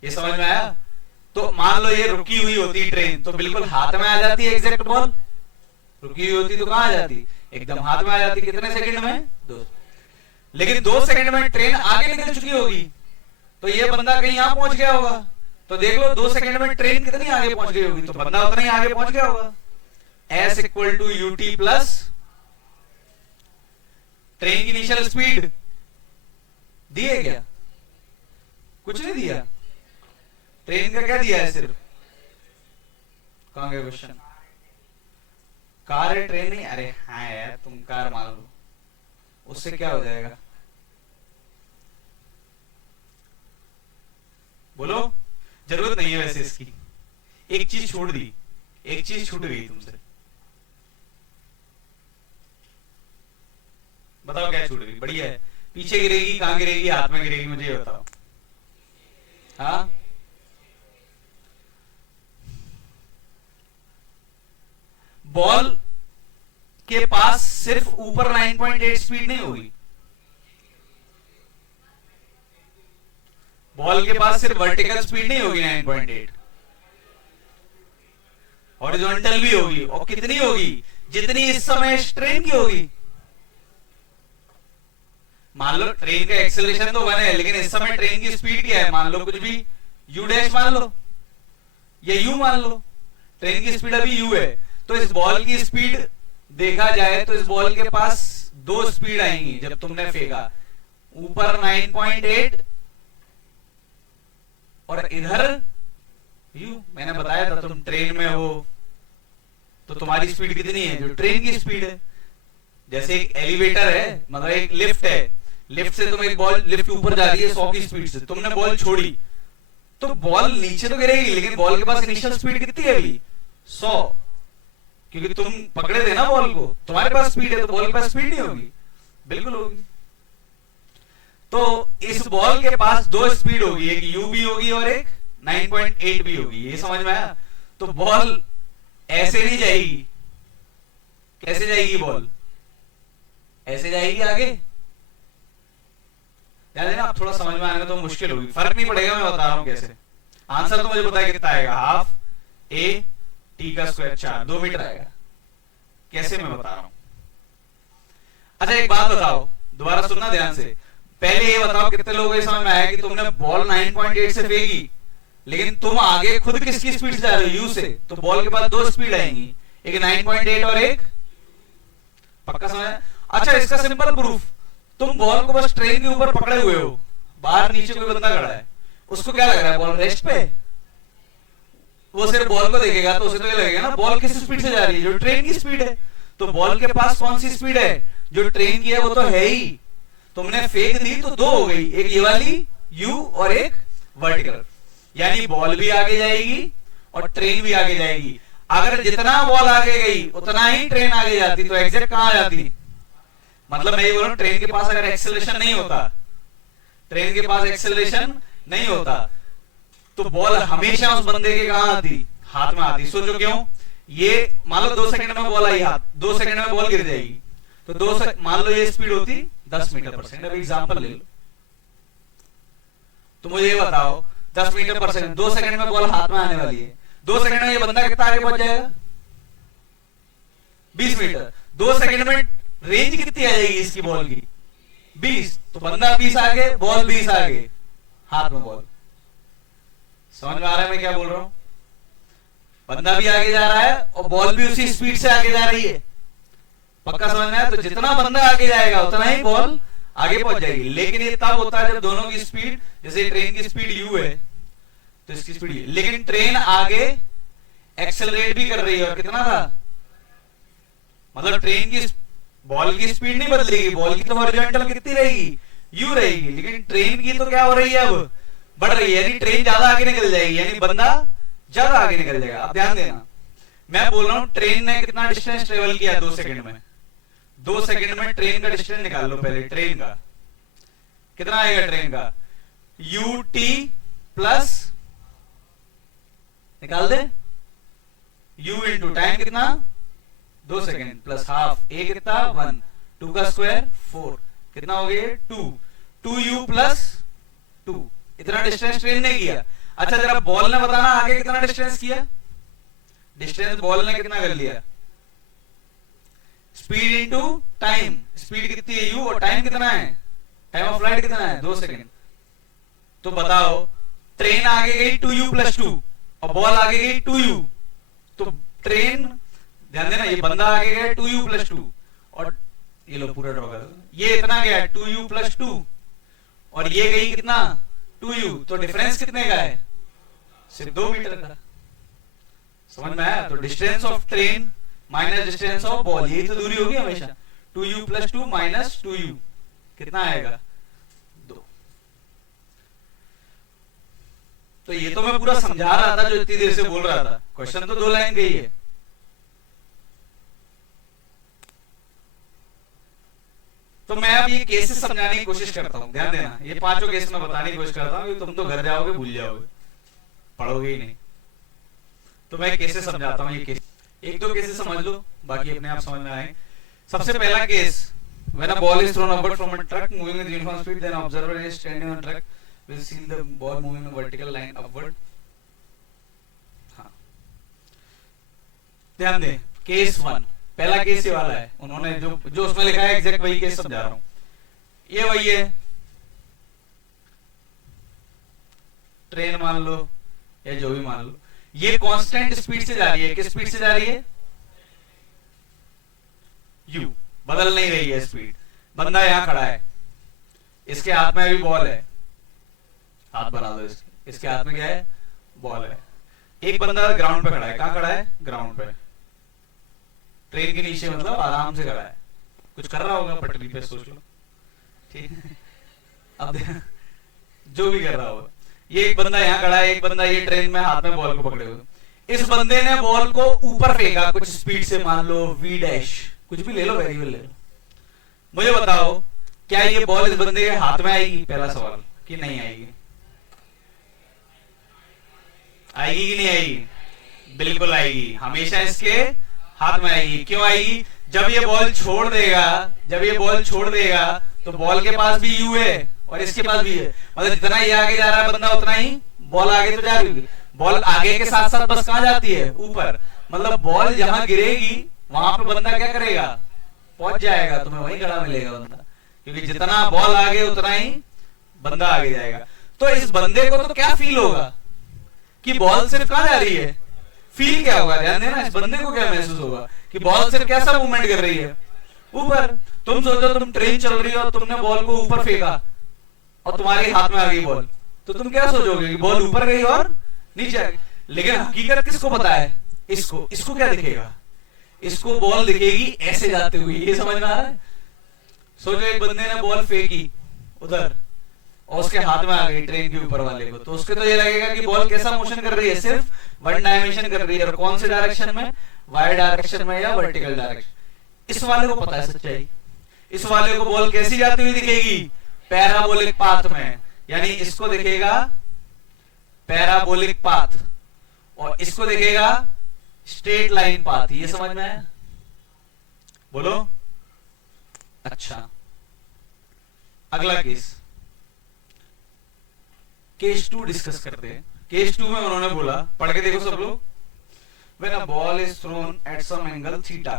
ये समझ में आया? तो मान लो ये रुकी हुई होती ट्रेन तो बिल्कुल हाथ में आ जाती है एग्जैक्ट बॉल, रुकी हुई होती तो कहां आ जाती, एकदम हाथ में आ जाती, कितने सेकंड में, 2। लेकिन 2 सेकंड में ट्रेन आगे निकल चुकी होगी, तो ये बंदा कहीं यहां पहुंच गया होगा, तो देख लो 2 सेकंड में ट्रेन कितनी आगे पहुंच गई होगी, तो बंदा उतना ही आगे पहुंच गया होगा। S equal to UT plus train की इनिशियल स्पीड दिए क्या, कुछ नहीं दिया, ट्रेन का क्या दिया है, सिर्फ कहां गया क्वेश्चन, कार है ट्रेन नहीं, अरे हाँ यार तुम कार मान लो, उससे क्या हो जाएगा बोलो, जरूरत नहीं है वैसे इसकी, एक चीज छोड़ दी, एक चीज छूट गई तुमसे, बताओ क्या छूट गई, बढ़िया है, पीछे गिरेगी, कहां गिरेगी, हाथ में गिरेगी, मुझे ये बताओ। हाँ बॉल के पास सिर्फ ऊपर 9.8 स्पीड नहीं होगी, बॉल के पास सिर्फ वर्टिकल स्पीड नहीं होगी 9.8, हॉरिजॉन्टल भी होगी, और कितनी होगी, जितनी इस समय ट्रेन की होगी। मान लो ट्रेन का एक्सेलरेशन तो 1 है, लेकिन इस समय ट्रेन की स्पीड क्या है, मान लो कुछ भी u डैश मान लो या u मान लो, ट्रेन की स्पीड अभी u है, तो इस बॉल की स्पीड देखा जाए तो इस बॉल के पास 2 स्पीड आएंगी जब तुमने फेंका, ऊपर 9.8 और इधर u। मैंने बताया था तुम ट्रेन में हो तो तुम्हारी स्पीड कितनी है, जो ट्रेन की स्पीड है। जैसे एक एलिवेटर है, मतलब एक लिफ्ट है, लिफ्ट से तुम एक बॉल, लिफ्ट ऊपर जा रही है 100 की स्पीड से, तुमने बॉल छोड़ी तो बॉल नीचे तो गिरेगी, लेकिन बॉल के पास इनिशियल स्पीड कितनी है अभी, 100, क्योंकि तुम पकड़े थे ना बॉल को, तुम्हारे पास स्पीड है, तो बॉल के पास स्पीड नहीं होगी, बिल्कुल होगी। तो इस बॉल के पास 2 स्पीड होगी, एक u भी होगी और एक 9.8 भी होगी, ये समझ में आया? तो बॉल ऐसे नहीं जाएगी, कैसे जाएगी बॉल, ऐसे जाएगी आगे, ध्यान देना, आप थोड़ा समझ में आने में तो मुश्किल होगी, फर्क नहीं पड़ेगा, मैं बता रहा हूं कैसे। आंसर तो मुझे पता है कितना आएगा, हाफ a t का स्क्वायर 4, 2 मीटर आएगा, कैसे मैं बता रहा हूं। अच्छा एक बात बताओ, दोबारा सुनना ध्यान से, पहले ये बताओ कितने लोगों को समझ में आया कि तुमने बॉल 9.8 से फेंकी, लेकिन तुम आगे खुद किसकी स्पीड से जा रहे हो, u से, तो बॉल के पास 2 स्पीड आएंगी, एक 9.8 और एक, पक्का समझ? अच्छा इसका सिंपल प्रूफ, तुम बॉल को बस ट्रेन के ऊपर पकड़े हुए हो, बाहर नीचे कोई बंदा खड़ा है, उसको क्या लग रहा है, बॉल रेस्ट पे, वो सिर्फ बॉल को देखेगा तो उसे तो ये लगेगा ना बॉल किस स्पीड से जा रही है, जो ट्रेन की स्पीड है। तो बॉल के पास कौन सी स्पीड है, जो ट्रेन की है वो तो है ही, तुमने फेंक दी तो 2 हो गई, एक ये वाली u और एक वर्टिकल, यानी बॉल भी आगे जाएगी और ट्रेन भी आगे जाएगी। अगर जितना बॉल आगे गई उतना ही ट्रेन आगे जाती, तो एग्जैक्ट कहां जाती, मतलब मैं ये बोल रहा हूं ट्रेन के पास अगर एक्सेलरेशन नहीं होता, ट्रेन के पास एक्सेलरेशन नहीं होता, तो बॉल हमेशा उस बंदे के कहां आती, हाथ में आती। सोचो क्यों, ये मान लो 2 सेकंड में बॉल आई हाथ, 2 सेकंड में बॉल गिर जाएगी, तो मान लो ये स्पीड होती 10 मीटर पर सेकंड, अब एग्जांपल ले लो, तो मुझे ये बताओ 10 मीटर पर सेकंड, 2 सेकंड में बॉल हाथ में आने वाली है, 2 सेकंड में ये बंदा कितना आगे पहुंच जाएगा, 20 मीटर, 2 सेकंड में रेंज कितनी आ जाएगी इसकी बॉल की, 20, तो बंदा 20 आगे, बॉल 20 आगे, हाथ में बॉल। समझ में आ रहा है मैं क्या बोल रहा हूं, बंदा भी आगे जा रहा है और बॉल भी उसी स्पीड से आगे जा रही है, पक्का समझ में आया? तो जितना बंदा आगे जाएगा उतना ही बॉल आगे पहुंच जाएगी, लेकिन ये तब होता है जब दोनों की स्पीड, जैसे ट्रेन की स्पीड u है तो इसकी स्पीड, लेकिन ट्रेन आगे एक्सेलरेट भी कर रही है, और कितना था, मतलब ट्रेन की बॉल की स्पीड नहीं बदलेगी, बॉल की तो हॉरिजॉन्टल कितनी रहेगी, यू रहेगी, लेकिन ट्रेन की तो क्या हो रही है, अब बढ़ रही है, यानी ट्रेन ज्यादा आगे निकल जाएगी, यानी बंदा ज्यादा आगे निकल जाएगा। अब ध्यान देना, मैं बोल रहा हूं ट्रेन ने कितना डिस्टेंस ट्रेवल किया 2 सेकंड में, 2 सेकंड में ट्रेन का डिस्टेंस निकाल लो पहले, ट्रेन का कितना आएगा, ट्रेन का यू टी प्लस, निकाल दे, u इंटू टाइम कितना 2 सेकंड प्लस हाफ, a कितना 1, 2 का स्क्वायर 4, कितना हो गया 2, 2u प्लस 2, इतना डिस्टेंस ट्रेन ने किया। अच्छा जरा बॉल ने बताना आगे कितना डिस्टेंस किया, डिस्टेंस बॉल ने कितना कर लिया, स्पीड इंटू टाइम, स्पीड कितनी है u और टाइम कितना है, टाइम ऑफ फ्लाइट कितना है 2 सेकंड। तो बताओ ट्रेन आगे गई 2u प्लस 2 और बॉल आगे गई 2u, तो ट्रेन, ध्यान देना ये बंदा आगे गया 2u प्लस 2 और ये लो पूरा ड्रॉ कर दो, ये इतना गया 2u प्लस 2 और ये गई कितना 2u, तो डिफरेंस कितने का है, सिर्फ 2 मीटर का। समझ में आया, तो distance of train minus distance of ball, यही तो दूरी होगी हमेशा, 2u प्लस 2 माइनस 2u कितना आएगा 2। तो ये तो मैं पूरा समझा रहा था जो इतनी देर से बोल रहा था, क्वेश्चन तो 2 लाइन का ही है। तो मैं अब ये केसेस समझाने की कोशिश करता हूं, ध्यान देना, ये 5 केस मैं बताने की कोशिश करता हूं, तुम तो घर जाओगे भूल जाओगे, पढ़ोगे ही नहीं, तो मैं केसेस समझाता हूं। ये केस 1-2 केसेस समझ लो, बाकी अपने आप समझ में आए। सबसे पहला case, when a ball is thrown upward from a truck moving with uniform speed, then observer is standing on track will see the ball moving in a vertical line upward। हाँ, ध्यान दें, केस 1 पहला case ये वाला है, उन्होंने जो उसमें लिखा है एग्जैक्ट वही केस समझा रहा हूं। ये वही है, ट्रेन मान लो या जो भी मान लो, ये कांस्टेंट स्पीड से जा रही है, किस स्पीड से जा रही है, u, बदल नहीं रही है स्पीड। बंदा यहां खड़ा है, इसके हाथ में अभी बॉल है, हाथ बना दो इसके हाथ में क्या है, बॉल है। एक बंदा ग्राउंड पे खड़ा है, कहां खड़ा है, ग्राउंड पे, ट्रेन के नीचे, मतलब आराम से खड़ा है, कुछ कर रहा होगा पटरी पे, सोच लो, ठीक है। अब जो भी कर रहा होगा, ये एक बंदा यहाँ खड़ा है, एक बंदा ये ट्रेन में हाथ में बॉल को पकड़े हुए। इस बंदे ने बॉल को ऊपर फेंका कुछ स्पीड से, मान लो v डैश, कुछ भी ले लो, वेरिएबल ले लो। मुझे बताओ क्या ये बॉल इस बंदे के हाथ में आएगी, पहला सवाल, कि नहीं आएगी, आएगी कि नहीं आएगी, बिल्कुल आएगी, हमेशा इसके हाथ में आएगी। क्यों आएगी, जब ये बॉल छोड़ देगा, जब ये बॉल छोड़ देगा तो बॉल के पास भी u है और इसके पास भी है, मतलब जितना ये आगे जा रहा है बंदा उतना ही बॉल आगे तो जा रही है। बॉल आगे के साथ साथ बस कहां जाती है, ऊपर, मतलब बॉल जहां गिरेगी वहां पे बंदा क्या करेगा, पहुंच जाएगा, तुम्हें वही खड़ा मिलेगा बंदा, क्योंकि जितना बॉल आगे उतना ही बंदा आगे जाएगा। तो इस बंदे को तो क्या फील होगा कि बॉल सिर्फ कहां जा रही है, फील क्या होगा, ध्यान देना, इस बंदे को क्या महसूस होगा कि बॉल सिर्फ कैसा मूवमेंट कर रही है, ऊपर। तुम सोचो तुम ट्रेन चल रही हो और तुमने बॉल को ऊपर फेंका और तुम्हारे हाथ में आ गई बॉल, तो तुम क्या सोचोगे कि बॉल ऊपर गई और नीचे आ गई। लेकिन हकीकत किसको पता है, इसको क्या दिखेगा, इसको बॉल दिखेगी ऐसे जाते हुए, ये समझ में आ रहा है। सोचो एक बंदे ने बॉल फेंकी उधर और उसके हाथ में आ गई ट्रेन के ऊपर वाले को, तो उसके तो ये लगेगा कि बॉल कैसा मोशन कर रही है, सिर्फ 1 डायमेंशन कर रही है, और कौन से डायरेक्शन में, वाई डायरेक्शन में या वर्टिकल डायरेक्शन। इस वाले को पता है सच्चाई, इस वाले को बॉल कैसी जाती हुई दिखेगी, पैराबोलिक पाथ में, यानी इसको दिखेगा पैराबोलिक पाथ और इसको दिखेगा स्ट्रेट लाइन पाथ। ये समझ में आया, बोलो। अच्छा, अगला केस 2 डिस्कस करते हैं। केस 2 में उन्होंने बोला, पढ़ के देखो सब लोग, when a ball is thrown at some angle theta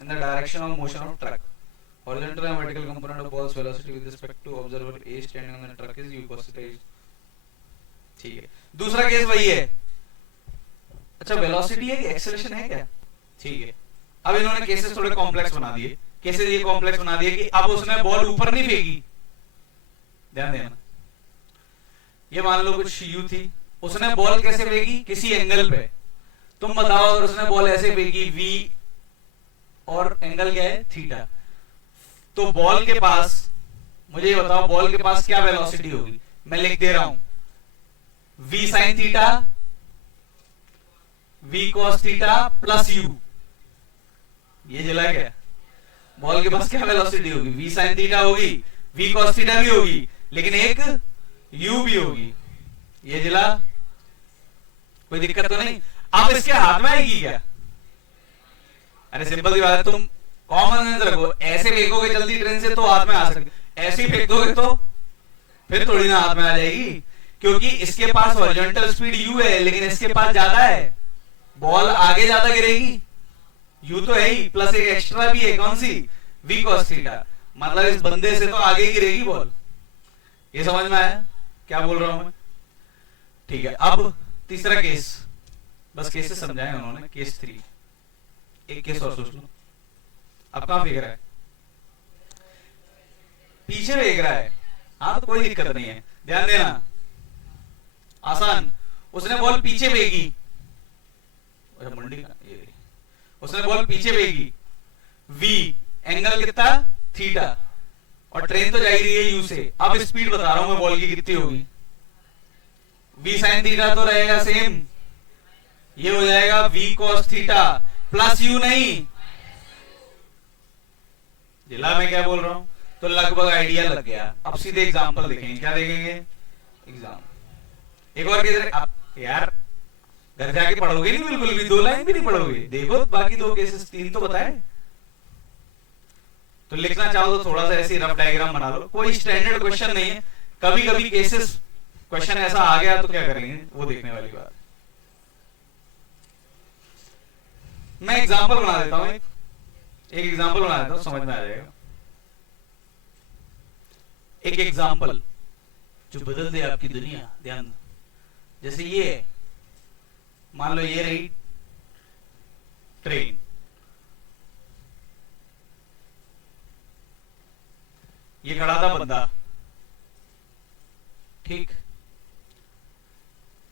in the direction of motion of truck, horizontal and vertical component of ball's velocity with respect to observer A standing on the truck is u cos theta। ठीक है, दूसरा case वही है। अच्छा, velocity है कि acceleration है क्या, ठीक है। अब इन्होंने केसेस थोड़े कॉम्प्लेक्स बना दिए, केसेस ये कॉम्प्लेक्स बना दिए कि अब उसने बॉल ऊपर नहीं फेंकी, ध्यान देना, ये मान लो कुछ u थी, उसने बॉल कैसे फेंकी, किसी एंगल पे, तुम बताओ अगर उसने बॉल ऐसे फेंकी v और एंगल क्या है थीटा, तो बॉल के पास, मुझे ये बताओ बॉल के पास क्या वेलोसिटी होगी? मैं लिख दे रहा हूं v sin theta v cos theta plus u। ये जला क्या? बॉल के पास क्या वेलोसिटी होगी? v sin थीटा होगी, v cos थीटा भी होगी, लेकिन एक u भी होगी। ये जिला कोई दिक्कत तो नहीं? अब इसके हाथ में आएगी क्या? अरे सिंपल सी बात है, तुम कॉमन सेंस रखो, ऐसे फेंकोगे चलती ट्रेन से तो हाथ में आ सकती, ऐसे ही फेंक दोगे तो फिर थोड़ी ना हाथ में आ जाएगी, क्योंकि इसके पास हॉरिजॉन्टल स्पीड u है लेकिन इसके पास ज्यादा है, बॉल आगे ज्यादा गिरेगी, u तो है ही प्लस एक एक्स्ट्रा भी है, कौन सी? v cos थीटा, मतलब इस बंदे से तो आगे ही गिरेगी बॉल। ये समझ में आया क्या बोल रहा हूं मैं? ठीक है, अब तीसरा केस, बस केसेस समझाए उन्होंने, केस 3, एक केस और सोच लो। अब कहां फेंक रहा है? पीछे फेंक रहा है, हाँ तो कोई दिक्कत नहीं है, ध्यान देना, आसान। उसने बॉल पीछे फेंकी, मंडी का उसने बॉल पीछे फेंकी, v एंगल कितना? थीटा, और ट्रेन तो जा रही है u से। अब स्पीड बता रहा हूं मैं बॉल की कितनी होगी। v sin थीटा तो रहेगा सेम, ये हो जाएगा v cos theta plus u, नहीं जिला मैं क्या बोल रहा हूं? तो लगभग आइडिया लग गया। अब सीधे एग्जांपल देखेंगे, क्या देखेंगे? एग्जाम। एक और केस, आप यार घर जाके पढ़ोगे नहीं बिल्कुल भी, 2 लाइन भी नहीं पढ़ोगे, देखो बाकी 2 केसेस, 3 तो बताए। तो लिखना चाहो तो थोड़ा सा ऐसी रफ डायग्राम बना लो, कोई स्टैंडर्ड क्वेश्चन नहीं है, कभी कभी केसेस क्वेश्चन ऐसा आ गया तो क्या करेंगे वो देखने वाली बात। मैं एग्जांपल बना देता हूं, एक एग्जांपल बना देता हूं, समझ में आ जाएगा। एक एग्जांपल जो बदल दे आपकी दुनिया, ध्यान। जैसे ये है, मान लो ये रही ट्रेन, ये खड़ा था बंदा, ठीक,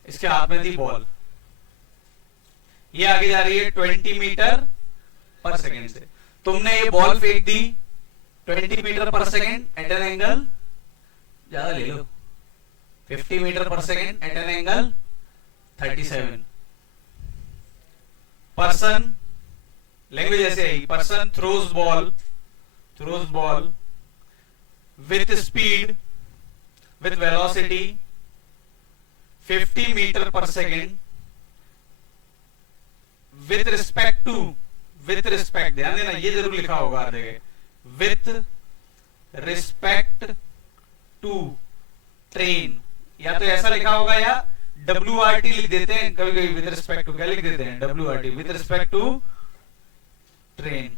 इसके हाथ में थी बॉल, ये आगे जा रही है 20 मीटर पर सेकेंड से। तुमने ये बॉल फेंक दी 20 metre per second at an angle, ज्यादा ले लो, 50 metre per second at an angle 37। Person, language ऐसे है, person throws ball with speed, with velocity 50 meter per second with respect, ध्यान देना, ये जरूर लिखा होगा हर जगह, with respect to ट्रेन, या तो ऐसा लिखा होगा या WRT लिख देते हैं कभी कभी, with respect to क्या लिख देते हैं? WRT, with respect to train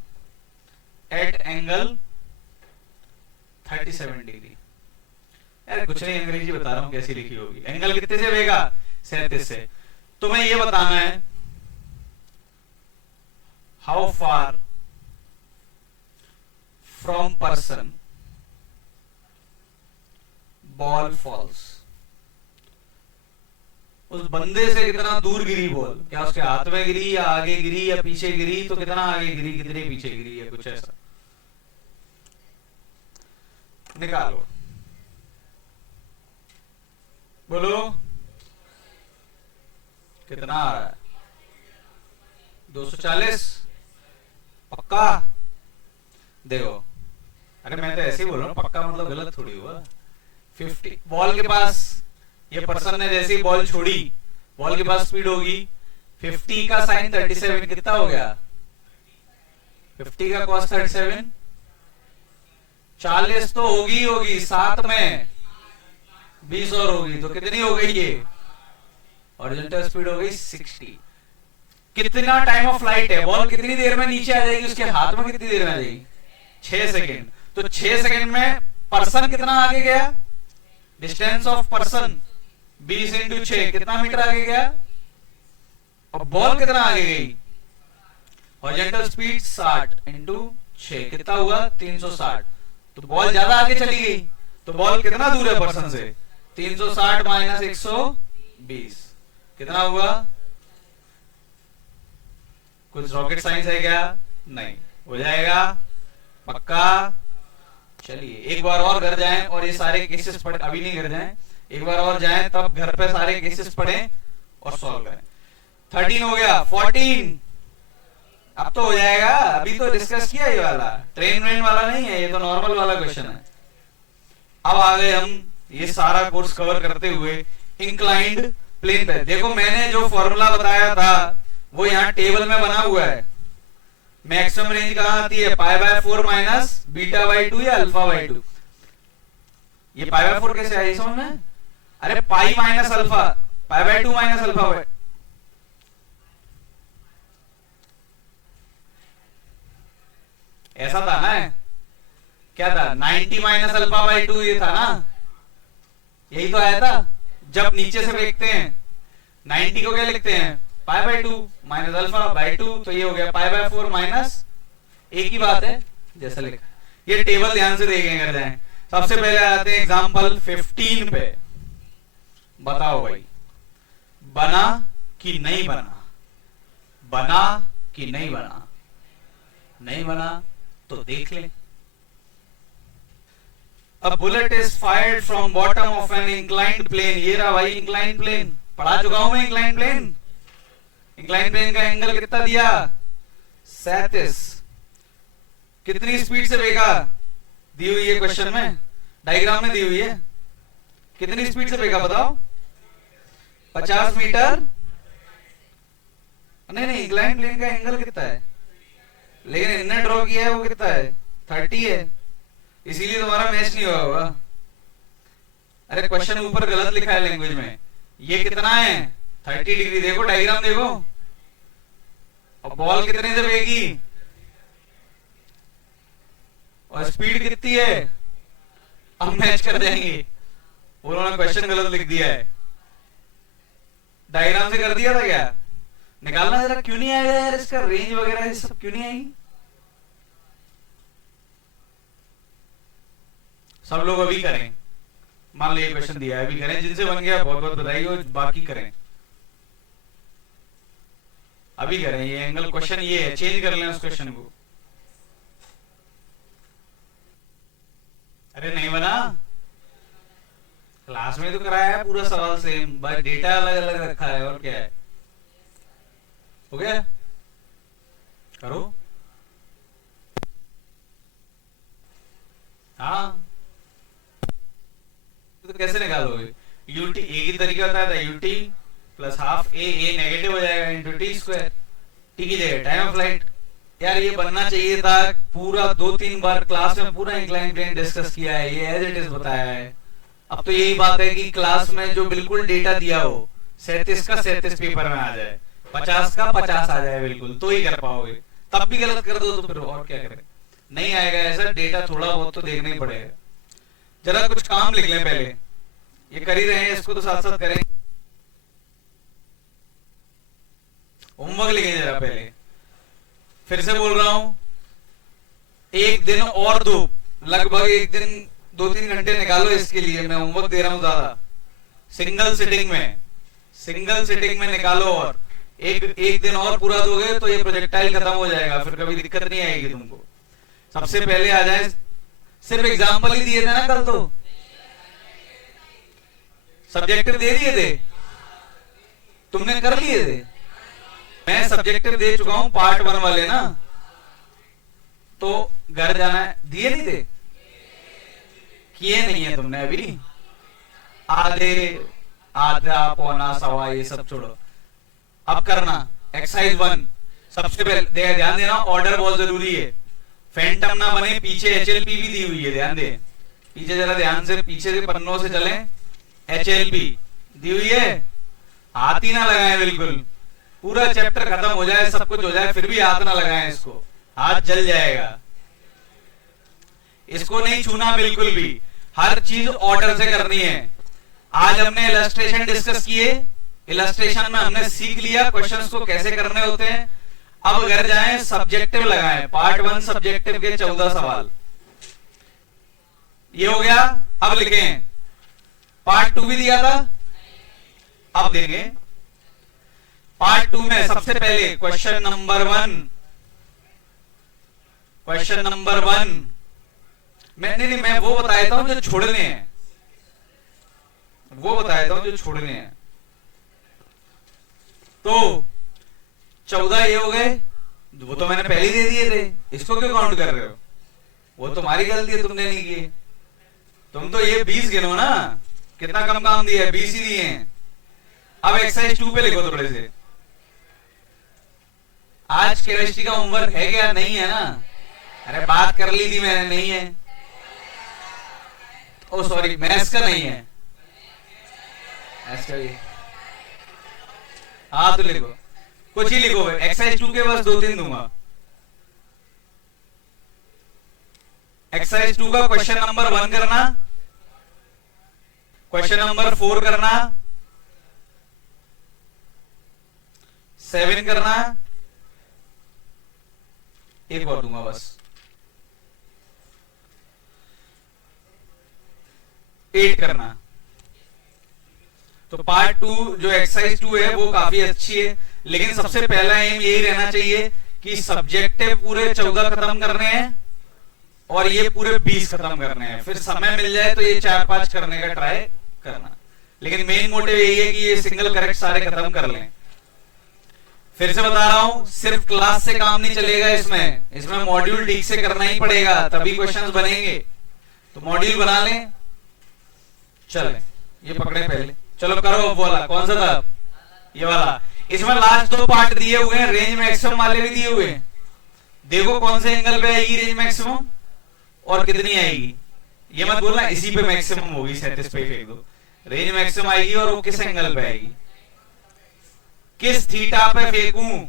at angle 37 degree. यार कुछ नहीं, अंग्रेजी बता रहा हूं कैसी लिखी होगी। एंगल कितने से बहेगा? 37 से। तुम्हें यह बताना है how far from person ball falls, उस बंदे से कितना दूर गिरी बॉल, क्या उसके हाथ में गिरी या आगे गिरी या पीछे गिरी, तो कितना आगे गिरी कितने पीछे गिरी, या कुछ ऐसा निकालो, बोलो कितना आ रहा है? 240 पक्का? देखो, अरे मैं तो ऐसे ही बोल रहा हूं, पक्का मतलब गलत थोड़ी हुआ। 50 बॉल के पास, ये पर्सन ने जैसे ही बॉल छोड़ी, बॉल के पास स्पीड होगी 50 का साइन 37 कितना हो गया? 50 का कॉस 37 40 तो होगी 7 में 20 और होगी, तो कितनी हो गई ये? हॉरिजॉन्टल स्पीड हो गई 60। कितना टाइम ऑफ फ्लाइट है? बॉल कितनी देर में नीचे आ जाएगी, उसके हाथ में कितनी देर में आ जाएगी? 6 सेकेंड। तो 6 सेकेंड में पर्सन कितना आगे गया? डिस्टेंस ऑफ पर्सन 20 इंटू 6 कितना मीटर आगे गया? और बॉल कितना आगे गई? हॉरिजॉन्टल स्पीड 60 इंटू 6 कितना हुआ? 360। तो बॉल ज्यादा आगे चली गई, तो बॉल कितना दूर है पर्सन से? 360 माइनस 120 कितना हुआ? कुछ रॉकेट साइंस है क्या? नहीं। हो जाएगा पक्का? चलिए एक बार और घर जाएं और ये सारे केसेस पढ़े, अभी नहीं घर जाएं, एक बार और जाएं तब घर पे सारे केसेस पढ़ें और सॉल्व करें। 13 हो गया, 14 अब तो हो जाएगा, अभी तो डिस्कस किया ये वाला, ट्रेन व्रेन वाला नहीं है, ये तो नॉर्मल वाला क्वेश्चन है। अब आ गए हम ये सारा कोर्स कवर करते हुए इंक्लाइंड प्लेन पे। देखो मैंने जो फॉर्मूला बताया था वो यहाँ टेबल में बना हुआ है। मैक्सिमम रेंज कहां आती है? Pi by 4 minus beta by 2 या अल्फा बाई 2। ये पाई बाय 4 कैसे आई समझ में? अरे pi minus alpha, pi by 2 minus alpha by, ऐसा था ना? क्या था? 90 माइनस अल्फा बाई 2 ये था ना? यही तो आया था। जब नीचे से देखते हैं 90 को क्या लिखते हैं? Pi by 2 minus alpha by 2, तो ये हो गया पाई बाय 4 माइनस, एक ही बात है जैसा लिखा। ये टेबल ध्यान से देखेंगे कर जाएं। सबसे पहले आते हैं एग्जांपल 15 पे। बताओ भाई बना कि नहीं बना? बना कि नहीं बना? नहीं बना तो देख ले। A bullet is fired from bottom of an inclined plane। ये रहा भाई inclined plane, पढ़ा चुका हूं मैं inclined plane। inclined plane का एंगल कितना दिया? 37। कितनी स्पीड से फेंका? दी हुई है क्वेश्चन में, डायग्राम में दी हुई है। कितनी स्पीड से फेंका बताओ? 50 मीटर। नहीं इंक्लाइंड प्लेन का एंगल कितना है? लेकिन इन्हें ड्रॉ किया है वो कितना है? 30 है, इसीलिए तुम्हारा मैच नहीं हुआ होगा। अरे क्वेश्चन ऊपर गलत लिखा है लैंग्वेज में। ये कितना है? 30 डिग्री। देखो डायग्राम देखो, और बॉल कितने से फेंकी और स्पीड कितनी है? अब मैच कर जाएंगे। उन्होंने क्वेश्चन गलत लिख दिया है, डायग्राम से कर दिया था क्या? निकालना जरा। क्यों नहीं आएगा यार इसका रेंज वगैरह, ये सब क्यों नहीं आएगी? सब लोग अभी करें, मान लो ये क्वेश्चन दिया है, अभी करें। जिनसे बन गया बहुत बहुत बधाई हो, बाकी करें, अभी करें। ये एंगल क्वेश्चन ये है, चेंज कर लें उस क्वेश्चन को। अरे नहीं बना? क्लास में तो कराया है पूरा सवाल सेम, बस डेटा अलग अलग रखा है, और क्या है। हो गया? करो। हाँ तो कैसे निकालोगे? यूटी ए की तरीका बताया था, यूटी प्लस हाफ ए नेगेटिव हो जाएगा इंटू टी स्क्वायर। टी की जगह टाइम ऑफ फ्लाइट। यार ये बनना चाहिए था पूरा, 2-3 बार क्लास में पूरा इंक्लाइन प्लेन डिस्कस किया है, ये एज इट इज बताया है। अब तो यही बात है कि क्लास में जो बिल्कुल डेटा दिया हो, 37 का 37 पेपर में आ जाए, 50 का 50 आ जाए बिल्कुल, तो ही कर पाओगे। तब भी गलत कर दो तो फिर और क्या करें? नहीं आएगा ऐसा, डेटा थोड़ा बहुत तो देखना ही पड़ेगा। जरा कुछ काम लिख लें पहले, ये कर ही रहे हैं, इसको तो साथ साथ करें। होमवर्क लिखें जरा पहले। फिर से बोल रहा हूं, एक दिन और दो, लगभग एक दिन 2-3 घंटे निकालो इसके लिए। मैं होमवर्क दे रहा हूं ज्यादा, सिंगल सिटिंग में निकालो, और एक दिन और पूरा दोगे तो ये प्रोजेक्टाइल खत्म हो जाएगा, फिर कभी दिक्कत नहीं आएगी तुमको। सबसे पहले आ जाए, सिर्फ एग्जाम्पल ही दिए थे ना कल, तो सब्जेक्टिव दे दिए थे, तुमने कर लिए थे। मैं सब्जेक्टिव दे चुका हूं पार्ट 1 वाले ना, तो घर जाना है। दिए नहीं थे? किए नहीं है तुमने अभी? आधा पौना सवा ये सब छोड़ो, अब करना एक्सरसाइज 1। सबसे पहले ध्यान देना, ऑर्डर बहुत जरूरी है, फैंटम ना बने। पीछे HLP भी दी हुई है, ध्यान दे। पीछे जरा ध्यान से, पीछे से पन्नों से चले। HLP दी हुई है, हाथ ही ना लगाए बिल्कुल। पूरा चैप्टर खत्म हो जाए, सब कुछ हो जाए, फिर भी हाथ ना लगाएं इसको, हाथ जल जाएगा। इसको नहीं छूना बिल्कुल भी, हर चीज ऑर्डर से करनी है। आज हमने इलस्ट्रेशन डिस्कस किए, इलस्ट्रेशन में हमने सीख लिया क्वेश्चंस को कैसे करने होते हैं। अब घर जाएं, सब्जेक्टिव लगाएं। पार्ट 1 सब्जेक्टिव के 14 सवाल ये हो गया। अब लिखें, पार्ट 2 भी दिया था, अब देंगे पार्ट 2 में सबसे पहले क्वेश्चन नंबर 1 मैं वो बता देता हूं जो छोड़ने हैं, तो 14 ये हो गए, वो तो मैंने पहले दे दिए थे, इसको क्यों काउंट कर रहे हो? वो तुम्हारी गलती है, तुमने नहीं किए। तुम तो ये 20 गिनो ना, कितना कम काम दिया है, 20 ही दिए हैं। अब एक्सरसाइज 2 पे लिखो थोड़े से। आज केमिस्ट्री का होमवर्क है क्या? नहीं है ना? अरे बात कर ली थी मैंने, नहीं है। ओ सॉरी, मैथ्स का नहीं है, मैथ्स का भी। हाँ तो लिखो, कुछ ही लिखो। एक्सरसाइज 2 के बस 2-3 दूंगा। एक्सरसाइज 2 का क्वेश्चन नंबर 1 करना, क्वेश्चन नंबर 4 करना, 7 करना, एक और दूंगा बस, 8 करना। तो पार्ट 2 जो एक्सरसाइज 2 है वो काफी अच्छी है, लेकिन सबसे पहला एम यही रहना चाहिए कि सब्जेक्टिव पूरे 14 खत्म करने हैं और ये पूरे 20 खत्म करने हैं। फिर समय मिल जाए तो ये 4-5 करने का ट्राई करना, लेकिन मेन मोटिव यही है कि ये सिंगल करेक्ट सारे खत्म कर लें। फिर से बता रहा हूं, सिर्फ क्लास से काम नहीं चलेगा, इसमें मॉड्यूल ठीक से करना ही पड़ेगा, तभी क्वेश्चंस बनेंगे। तो मॉड्यूल बना लें। चले, ये पकड़े पहले, चलो करो। वो वाला कौन सा था? ये वाला। इसमें लास्ट 2 पार्ट दिए हुए हैं, रेंज मैक्सिमम वाले भी दिए हुए हैं। देखो कौन से एंगल पे आएगी रेंज मैक्सिमम और कितनी आएगी। ये मत बोलना इसी पे मैक्सिमम होगी, 37 पे फेंक दो। रेंज मैक्सिमम आएगी और वो किस एंगल पे आएगी, किस थीटा पे फेंकूं,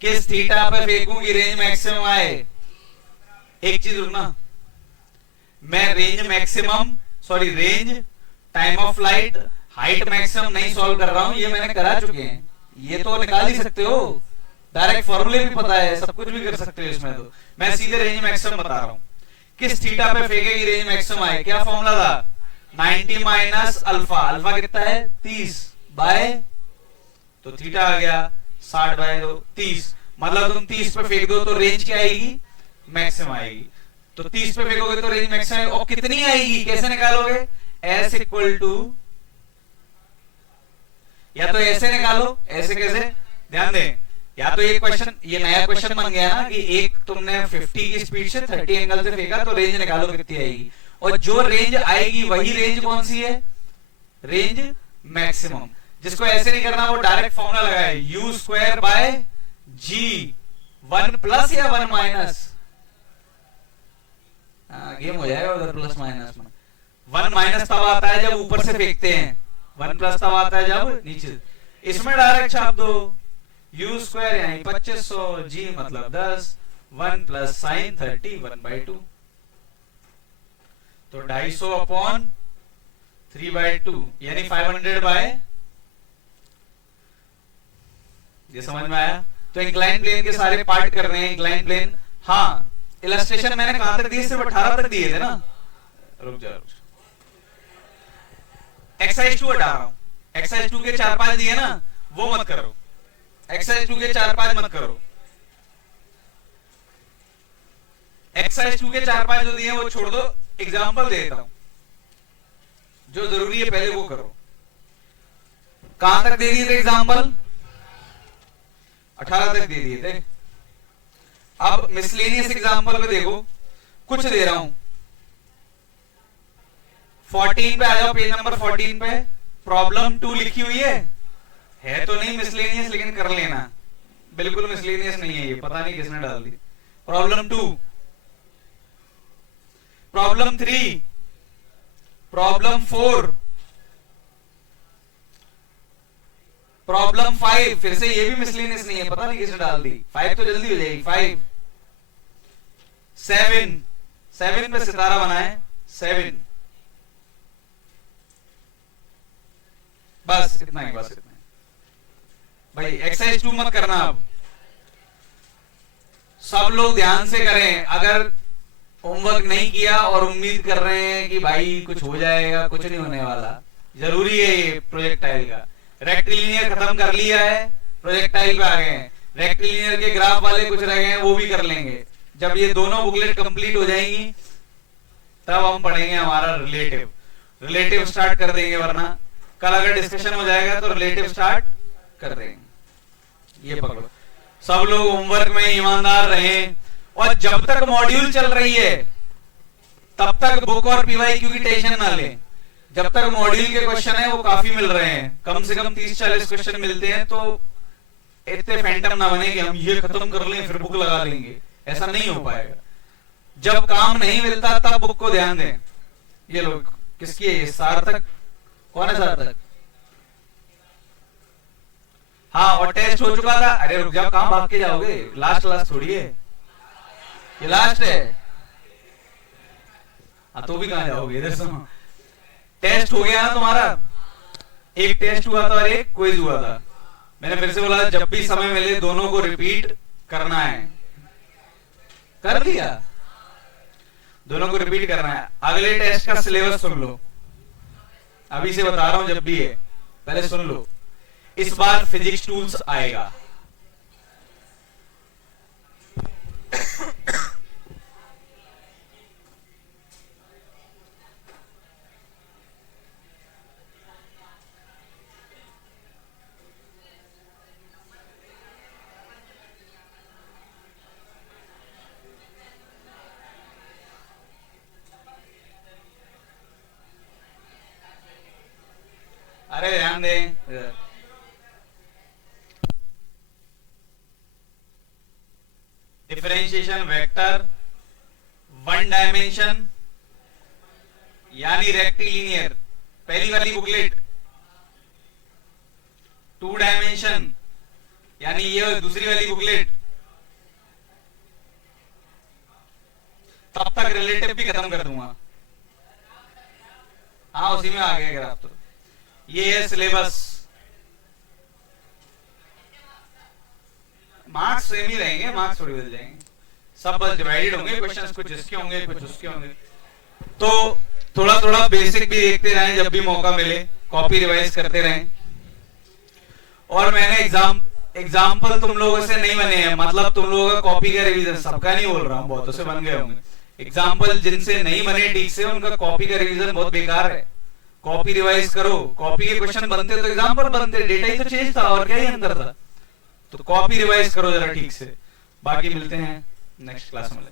किस थीटा पे फेंकूं कि रेंज मैक्सिमम आए। एक चीज रुकना, मैं range maximum sorry range, time of flight, height maximum नहीं सॉल्व कर रहा हूं, ये मैंने करा चुके हैं। ये तो निकाल ही सकते हो, डायरेक्ट फॉर्मूले भी पता है, सब कुछ भी कर सकते हो इसमें। तो मैं सीधे रेंज मैक्सिमम बता रहा हूं, किस थीटा पे फेंकेगी रेंज मैक्सिमम आए। क्या फॉर्मूला था? 90 माइनस अल्फा। अल्फा कितना है? 30 बाय, तो थीटा आ गया 60 बाय 2, 30। मतलब तुम 30 पे फेंक दो तो रेंज क्या आएगी? मैक्सिमम आएगी। तो 30 पे फेंकोगे तो रेंज मैक्सिमम, और कितनी आएगी कैसे निकालोगे? एस इक्वल टू, या तो ऐसे निकालो, ऐसे कैसे, ध्यान दें। या तो ये क्वेश्चन, ये नया क्वेश्चन बन गया ना कि एक तुमने 50 की स्पीड से 30 एंगल से फेंका, तो रेंज निकालो कितनी आएगी। और जो रेंज आएगी वही रेंज कौन सी है? Range maximum. जिसको ऐसे नहीं करना वो डायरेक्ट फॉर्मूला लगाए, u square by g, 1 plus या 1 माइनस। गेम हो जाएगा उधर प्लस माइनस में। 1 माइनस तब आता है जब ऊपर से फेंकते हैं, 1 प्लस तब आता है जब नीचे। इसमें डायरेक्ट छाप दो, यू स्क्वायर यानी 2500, जी मतलब 10, 1 प्लस साइन 30, 1/2। तो 250 अपॉन 3/2 यानी 500 बाय, ये समझ में आया? तो इंक्लाइन प्लेन के सारे पार्ट कर रहे हैं। इंक्लाइन प्लेन, हाँ इलस्ट्रेशन मैंने कहां तक दिए? सिर्फ 18 तक दिए थे ना। रुक जा, एक्सरसाइज 2 हटा रहा हूं। एक्सरसाइज 2 के 4-5 दिए ना, वो मत करो। एक्सरसाइज 2 के 4-5 मत करो। एक्सरसाइज 2 के 4-5 जो दिए वो छोड़ दो, एग्जांपल दे देता हूं। जो जरूरी है पहले वो करो। कहां तक दे दिए थे एग्जांपल? 18 तक दे दिए थे। अब मिसलेनियस एग्जांपल पे देखो, कुछ दे रहा हूं। 14 पे आ जाओ, पेज नंबर 14 पे। प्रॉब्लम 2 लिखी हुई है तो नहीं मिसलेनियस, लेकिन कर लेना। बिल्कुल मिसलेनियस नहीं है ये, पता नहीं किसने डाल दी। Problem 2, problem 3, problem 4, problem 5। फिर से ये भी मिसलेनियस नहीं है, पता नहीं किसने डाल दी। 5 तो जल्दी हो जाएगी। 5, 7 पे सितारा बना है, 7। बस इतना ही, बस इतना ही भाई। एक्सरसाइज 2 मत करना। अब सब लोग ध्यान से करें। अगर होमवर्क नहीं किया और उम्मीद कर रहे हैं कि भाई कुछ हो जाएगा, कुछ नहीं होने वाला। जरूरी है ये प्रोजेक्टाइल का। रेक्टिलिनियर खत्म कर लिया है, प्रोजेक्टाइल पे आ गए हैं, रेक्टिलिनियर के ग्राफ वाले कुछ रह गए हैं, वो भी कर लेंगे। जब ये दोनों बुकलेट कंप्लीट हो जाएंगी तब हम पढ़ेंगे हमारा रिलेटिव। रिलेटिव स्टार्ट कर देंगे, वरना कल अगर डिस्कशन हो जाएगा तो रिलेटिव स्टार्ट कर देंगे। ये पकड़ो, सब लोग होमवर्क में ईमानदार रहें, और जब तक मॉड्यूल चल रही है तब तक बुक और पीवाईक्यू की टेंशन ना लें। जब तक मॉड्यूल के क्वेश्चन है वो काफी मिल रहे हैं, कम से कम 30-40 क्वेश्चन मिलते हैं, तो इतने फैंटम ना बने कि हम ये खत्म कर लें फिर बुक लगा लेंगे, ऐसा नहीं हो पाएगा। जब काम नहीं मिलता तब बुक को ध्यान दें। ये लोग किसकी है? सार्थक, कौन है सार्थक? हाँ, और टेस्ट हो चुका था। अरे रुक जाओ, कहां भाग के जाओगे? लास्ट थोड़ी है ये, लास्ट है। तो भी कहां जाओगे? इधर सुनो, टेस्ट हो गया ना तुम्हारा, एक टेस्ट हुआ था और एक क्विज हुआ था। मैंने फिर से बोला जब भी समय मिले दोनों को रिपीट करना है। कर दिया? दोनों को रिपीट करना है। अगले टेस्ट का सिलेबस सुन लो, अभी से बता रहा हूं, जब भी है पहले सुन लो। इस बार फिजिक्स टूल्स आएगा। अरे ध्यान दें, डिफरेंशिएशन वेक्टर, वन डायमेंशन यानी रेक्टिलिनियर पहली वाली बुकलेट, टू डायमेंशन यानी ये दूसरी वाली बुकलेट, तब तक रिलेटिव भी खत्म कर दूंगा। हाँ, उसी में आ गया ग्राफ। तो ये है सिलेबस। मार्क्स सेम ही रहेंगे, मार्क्स थोड़ी बदल जाएंगे, सब बस डिवाइडेड होंगे, क्वेश्चंस कुछ इसके होंगे कुछ उसके होंगे। तो थोड़ा थोड़ा बेसिक भी देखते रहें, जब भी मौका मिले कॉपी रिवाइज करते रहें। और मैंने एग्जाम्पल तुम लोगों से नहीं बने हैं, मतलब तुम लोगों का कॉपी का रिवीजन, सबका नहीं बोल रहा हूँ, बहुतों से बन गए होंगे। एग्जाम्पल जिनसे नहीं बने ठीक से, उनका कॉपी का रिवीजन बहुत बेकार है। कॉपी रिवाइज करो, कॉपी के क्वेश्चन बनते तो एग्जाम्पल बनते, डेटा ही तो चेंज था और क्या ही अंदर था। तो कॉपी रिवाइज करो जरा ठीक से। बाकी मिलते हैं नेक्स्ट क्लास में।